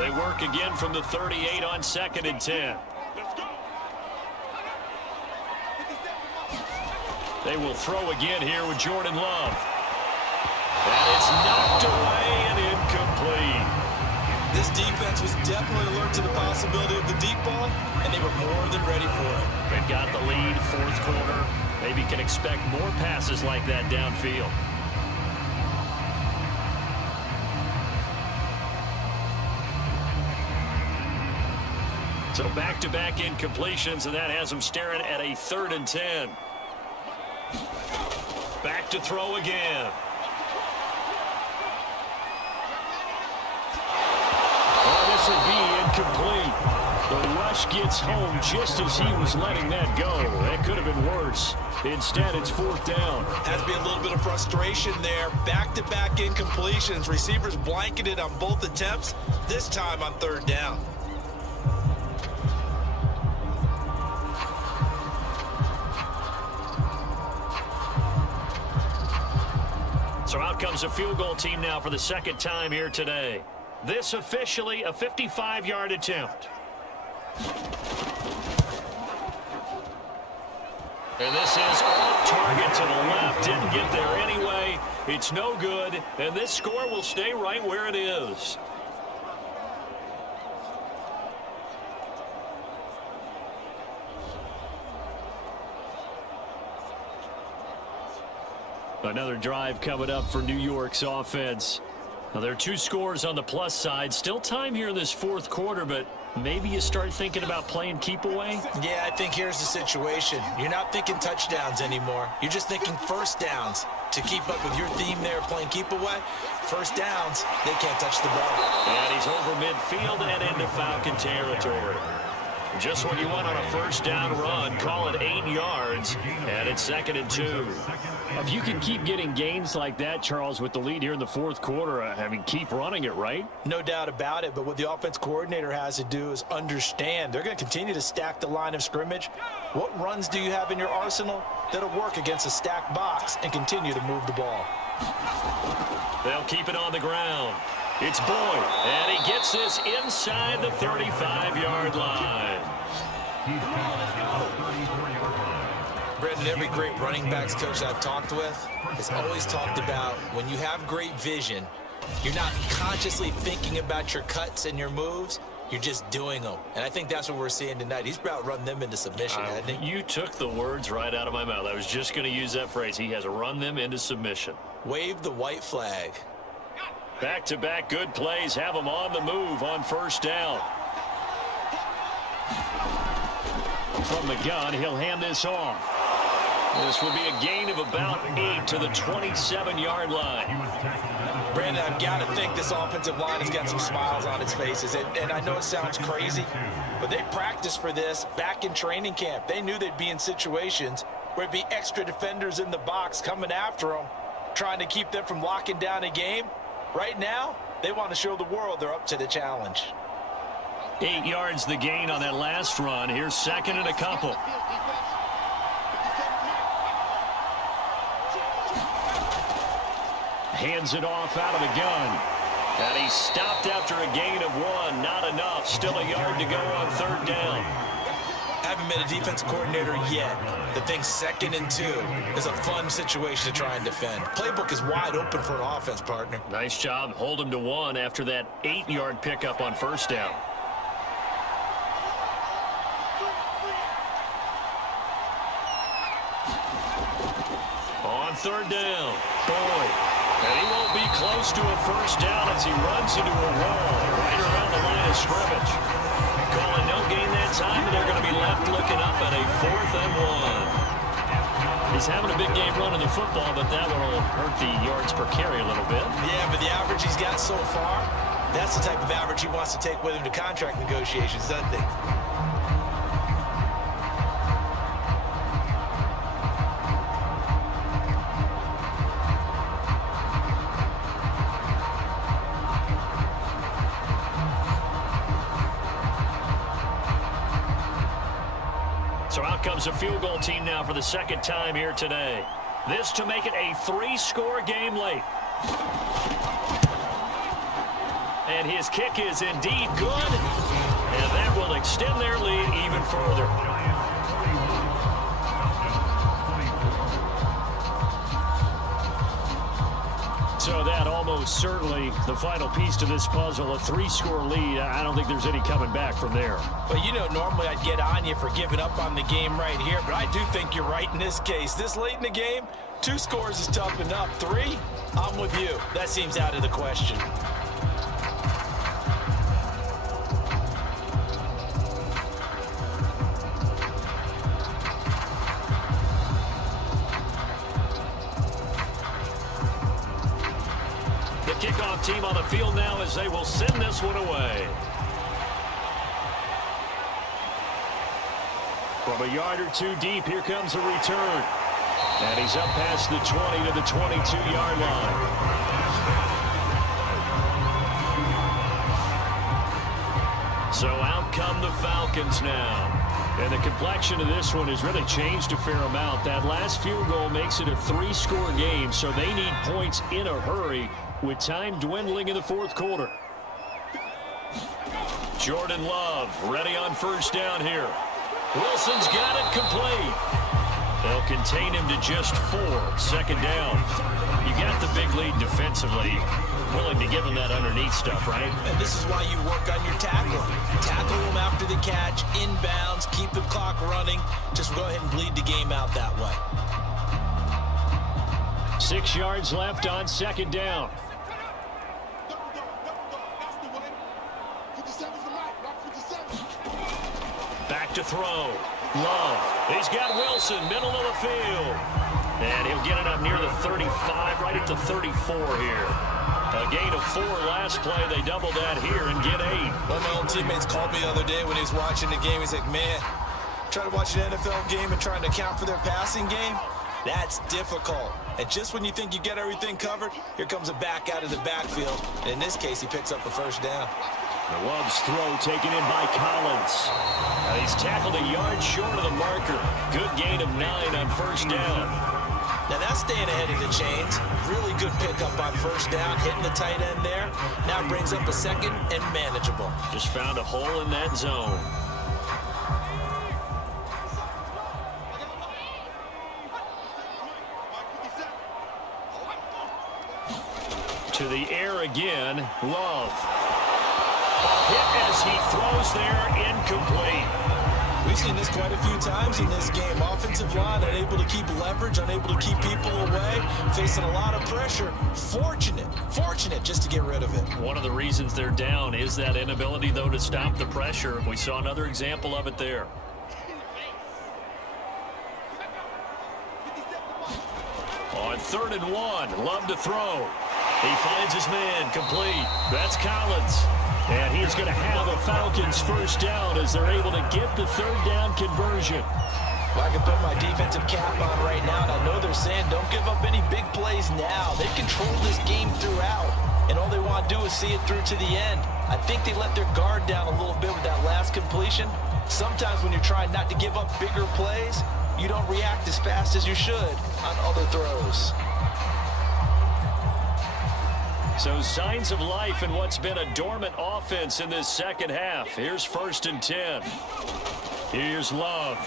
They work again from the 38 on 2nd and 10. They will throw again here with Jordan Love. And it's knocked away and incomplete. This defense was definitely alert to the possibility of the deep ball, and they were more than ready for it. They've got the lead, 4th quarter. Maybe can expect more passes like that downfield. So back-to-back incompletions, and that has them staring at a 3rd and 10. Back to throw again. Oh, this would be incomplete. The rush gets home just as he was letting that go. That could have been worse. Instead, it's 4th down. Has to be a little bit of frustration there. Back-to-back incompletions. Receivers blanketed on both attempts, this time on 3rd down. So out comes a field goal team now for the 2nd time here today. This officially a 55-yard attempt. And this is off target to the left. Didn't get there anyway. It's no good. And this score will stay right where it is. Another drive coming up for New York's offense. Now, there are 2 scores on the plus side. Still time here in this 4th quarter, but maybe you start thinking about playing keep away? Yeah, I think here's the situation. You're not thinking touchdowns anymore. You're just thinking first downs. To keep up with your theme there, playing keep away, first downs, they can't touch the ball. And he's over midfield and into Falcon territory. Just what you want on a first down run. Call it 8 yards, and it's 2nd and 2. If you can keep getting gains like that, Charles, with the lead here in the 4th quarter, I mean, keep running it, right? No doubt about it, but what the offense coordinator has to do is understand. They're going to continue to stack the line of scrimmage. What runs do you have in your arsenal that'll work against a stacked box and continue to move the ball? They'll keep it on the ground. It's Boyd, and he gets this inside the 35-yard line. Brendan, every great running backs coach I've talked with has always talked about when you have great vision, you're not consciously thinking about your cuts and your moves. You're just doing them. And I think that's what we're seeing tonight. He's about run them into submission, hasn't he? You took the words right out of my mouth. I was just going to use that phrase. He has run them into submission. Wave the white flag. Back-to-back good plays have him on the move on first down. From the gun, he'll hand this off. This will be a gain of about 8 to the 27-yard line. Brandon, I've got to think this offensive line has got some smiles on its faces. And I know it sounds crazy, but they practiced for this back in training camp. They knew they'd be in situations where it'd be extra defenders in the box coming after them, trying to keep them from locking down a game. Right now, they want to show the world they're up to the challenge. 8 yards the gain on that last run. Here's 2nd and a couple. Hands it off out of the gun. And he stopped after a gain of 1. Not enough. Still a yard to go on 3rd down. haven't met a defensive coordinator yet that thinks 2nd and 2 is a fun situation to try and defend. Playbook is wide open for an offense, partner. Nice job. Hold him to 1 after that 8-yard pickup on first down. On 3rd down, Boyd. And he won't be close to a first down as he runs into a wall right around the line of scrimmage. Calling no gain that time, and they're going to be left looking up at a 4th and 1. He's having a big game running the football, but that one will hurt the yards per carry a little bit. Yeah, but the average he's got so far, that's the type of average he wants to take with him to contract negotiations, doesn't he? So out comes a field goal team now for the 2nd time here today. This to make it a 3-score game late. And his kick is indeed good. And that will extend their lead even further. So that almost certainly the final piece to this puzzle, a 3-score lead. I don't think there's any coming back from there. But, you know, normally I'd get on you for giving up on the game right here, but I do think you're right in this case. This late in the game, 2 scores is tough enough. 3, I'm with you. That seems out of the question. Kickoff team on the field now as they will send this one away. From a yard or 2 deep, here comes a return. And he's up past the 20 to the 22-yard line. So out come the Falcons now. And the complexion of this one has really changed a fair amount. That last field goal makes it a 3-score game, so they need points in a hurry with time dwindling in the 4th quarter. Jordan Love ready on first down here. Wilson's got it complete. They'll contain him to just 4. 2nd down. You got the big lead defensively. Willing to give him that underneath stuff, right? And this is why you work on your tackling. Tackle him after the catch, inbounds, keep the clock running. Just go ahead and bleed the game out that way. 6 yards left on 2nd down. Back to throw. Love. He's got Wilson, middle of the field. And he'll get it up near the 35, right at the 34 here. A gain of 4 last play. They double that here and get 8. One of my old teammates called me the other day when he was watching the game. He's like, man, trying to watch an NFL game and trying to account for their passing game, that's difficult. And just when you think you get everything covered, here comes a back out of the backfield. And in this case, he picks up a first down. The Love's throw taken in by Collins. Now he's tackled a yard short of the marker. Good gain of 9 on first down. Now that's staying ahead of the chains. Really good pickup on first down, hitting the tight end there. Now brings up a 2nd and manageable. Just found a hole in that zone. To the air again, Love. Hit as he throws there, incomplete. We've seen this quite a few times in this game. Offensive line unable to keep leverage, unable to keep people away, facing a lot of pressure. Fortunate just to get rid of it. One of the reasons they're down is that inability, though, to stop the pressure. We saw another example of it there. On 3rd and 1, Love to throw. He finds his man, complete. That's Collins. And he's going to have a Falcons first down as they're able to get the 3rd down conversion. Well, I can put my defensive cap on right now, and I know they're saying don't give up any big plays now. They've controlled this game throughout, and all they want to do is see it through to the end. I think they let their guard down a little bit with that last completion. Sometimes when you're trying not to give up bigger plays, you don't react as fast as you should on other throws. So signs of life in what's been a dormant offense in this second half. Here's 1st and 10. Here's Love.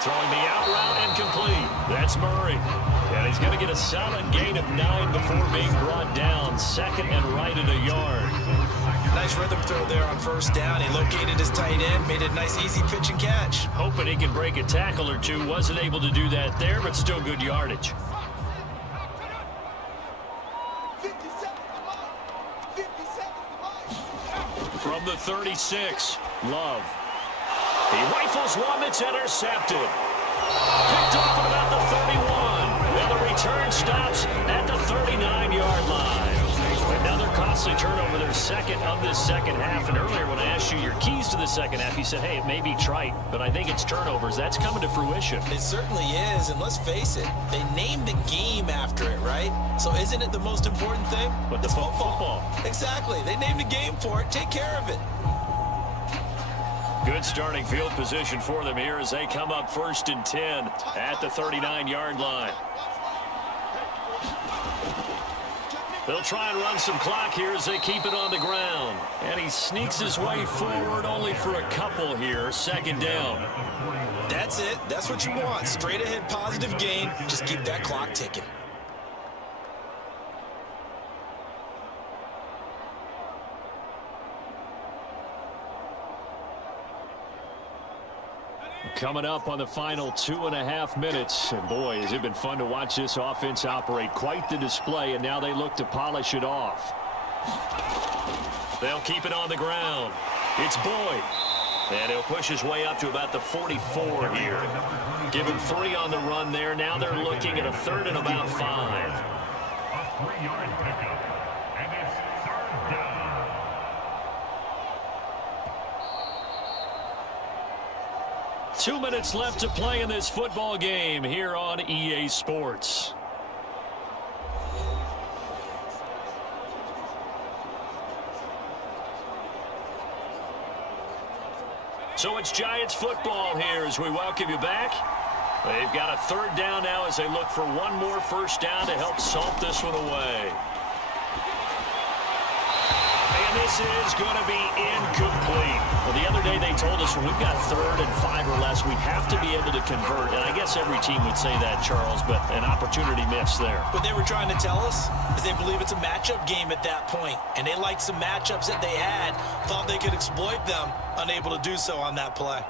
Throwing the out route and complete. That's Murray. And he's going to get a solid gain of 9 before being brought down. Second and right at a yard. Nice rhythm throw there on first down. He located his tight end, made a nice easy pitch and catch. Hoping he can break a tackle or two. Wasn't able to do that there, but still good yardage. From the 36, Love. He rifles one that's intercepted. Picked off at about the 31. And the return stops at the 39-yard line. Another costly turnover, their second of this second half. And earlier when I asked you your keys to the second half, you said, hey, it may be trite, but I think it's turnovers. That's coming to fruition. It certainly is, and let's face it, they named the game after it, right? So isn't it the most important thing? But it's the football. Exactly. They named a game for it. Take care of it. Good starting field position for them here as they come up 1st and 10 at the 39-yard line. They'll try and run some clock here as they keep it on the ground. And he sneaks his way forward only for a couple here. 2nd down. That's it. That's what you want. Straight ahead positive gain. Just keep that clock ticking. Coming up on the final 2.5 minutes. And boy, has it been fun to watch this offense operate. Quite the display, and now they look to polish it off. They'll keep it on the ground. It's Boyd. And he'll push his way up to about the 44 here. Give him 3 on the run there. Now they're looking at a 3rd and about 5. A 3-yard pickup, and it's 3rd down. 2 minutes left to play in this football game here on EA Sports. So it's Giants football here as we welcome you back. They've got a 3rd down now as they look for one more 1st down to help salt this one away. And this is going to be incomplete. Well, the other day they told us when we've got 3rd and 5 or less, we have to be able to convert. And I guess every team would say that, Charles, but an opportunity missed there. What they were trying to tell us is they believe it's a matchup game at that point. And they liked some matchups that they had, thought they could exploit them, unable to do so on that play.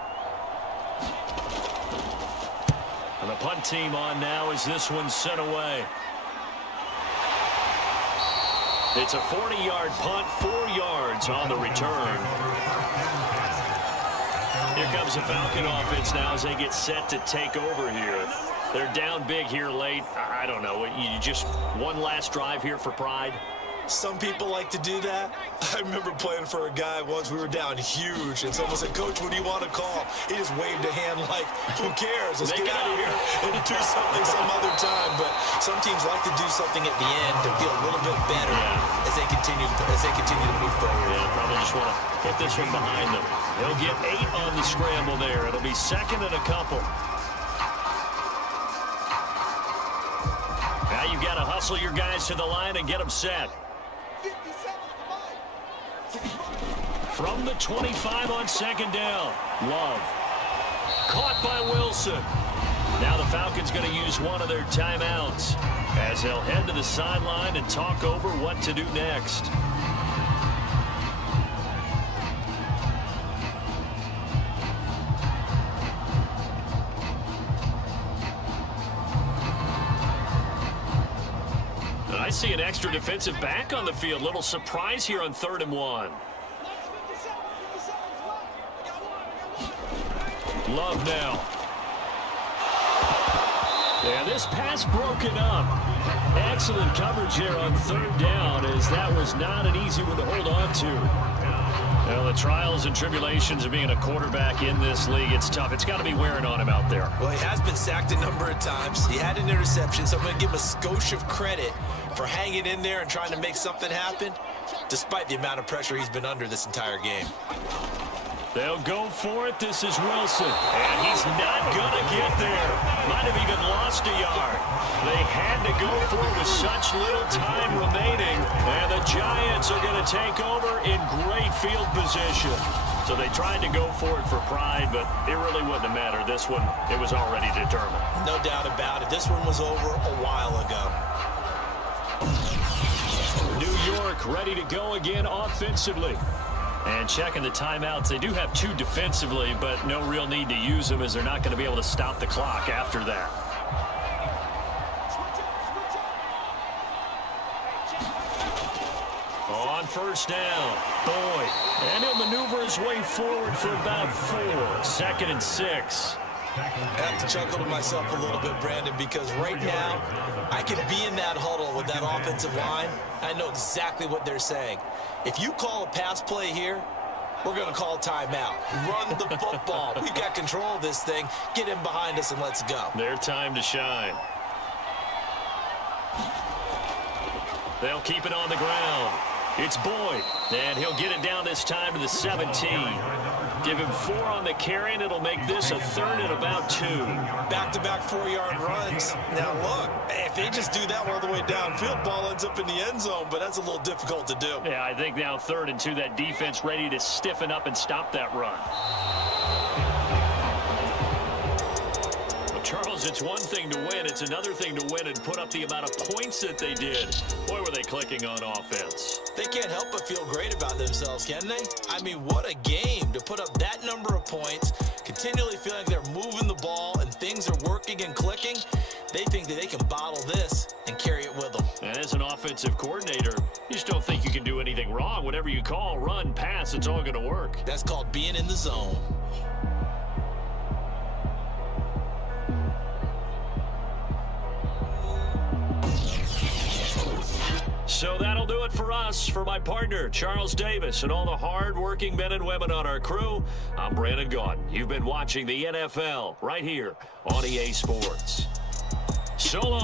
And the punt team on now as this one's sent away. It's a 40-yard punt, 4 yards on the return. Here comes the Falcon offense now as they get set to take over here. They're down big here late. I don't know. You just one last drive here for pride. Some people like to do that. I remember playing for a guy once. We were down huge, and someone said, Coach, what do you want to call? He just waved a hand like, who cares? Let's get out of here and do something some other time. But some teams like to do something at the end to feel a little bit better as they continue to move forward. Yeah, probably just want to put this one behind them. They'll get 8 on the scramble there. It'll be 2nd and a couple. Now you've got to hustle your guys to the line and get them set. From the 25 on 2nd down. Love. Caught by Wilson. Now the Falcons going to use one of their timeouts as they'll head to the sideline and talk over what to do next. I see an extra defensive back on the field. Little surprise here on 3rd and 1. Love now. Yeah, this pass broken up. Excellent coverage here on 3rd down as that was not an easy one to hold on to. Well, the trials and tribulations of being a quarterback in this league, it's tough. It's got to be wearing on him out there. Well, he has been sacked a number of times. He had an interception, so I'm going to give him a skosh of credit for hanging in there and trying to make something happen, despite the amount of pressure he's been under this entire game. They'll go for it. This is Wilson. And he's not going to get there. Might have even lost a yard. They had to go for it with such little time remaining. And the Giants are going to take over in great field position. So they tried to go for it for pride, but it really wouldn't have mattered. This one, it was already determined. No doubt about it. This one was over a while ago. New York ready to go again offensively. And checking the timeouts, they do have 2 defensively, but no real need to use them as they're not going to be able to stop the clock after that. On first down, Boyd. And he'll maneuver his way forward for about 4. 2nd and 6. I have to chuckle to myself a little bit, Brandon, because right now I can be in that huddle with that offensive line. I know exactly what they're saying. If you call a pass play here, we're going to call timeout. Run the football. We've got control of this thing. Get in behind us and let's go. Their time to shine. They'll keep it on the ground. It's Boyd, and he'll get it down this time to the 17. Give him 4 on the carry, and it'll make this a 3rd and about 2. Back-to-back 4-yard runs. Now, look, if they just do that all the way downfield, ball ends up in the end zone, but that's a little difficult to do. Yeah, I think now 3rd and 2, that defense ready to stiffen up and stop that run. Well, Charles, it's one thing to win. It's another thing to win and put up the amount of points that they did. Boy, were they clicking on offense. They can't help but feel great about themselves, can they? I mean, what a game to put up that number of points, continually feeling like they're moving the ball and things are working and clicking. They think that they can bottle this and carry it with them. And as an offensive coordinator, you just don't think you can do anything wrong. Whatever you call, run, pass, it's all going to work. That's called being in the zone. So that'll do it for us. For my partner, Charles Davis, and all the hard-working men and women on our crew, I'm Brandon Gaudin. You've been watching the NFL right here on EA Sports. So long.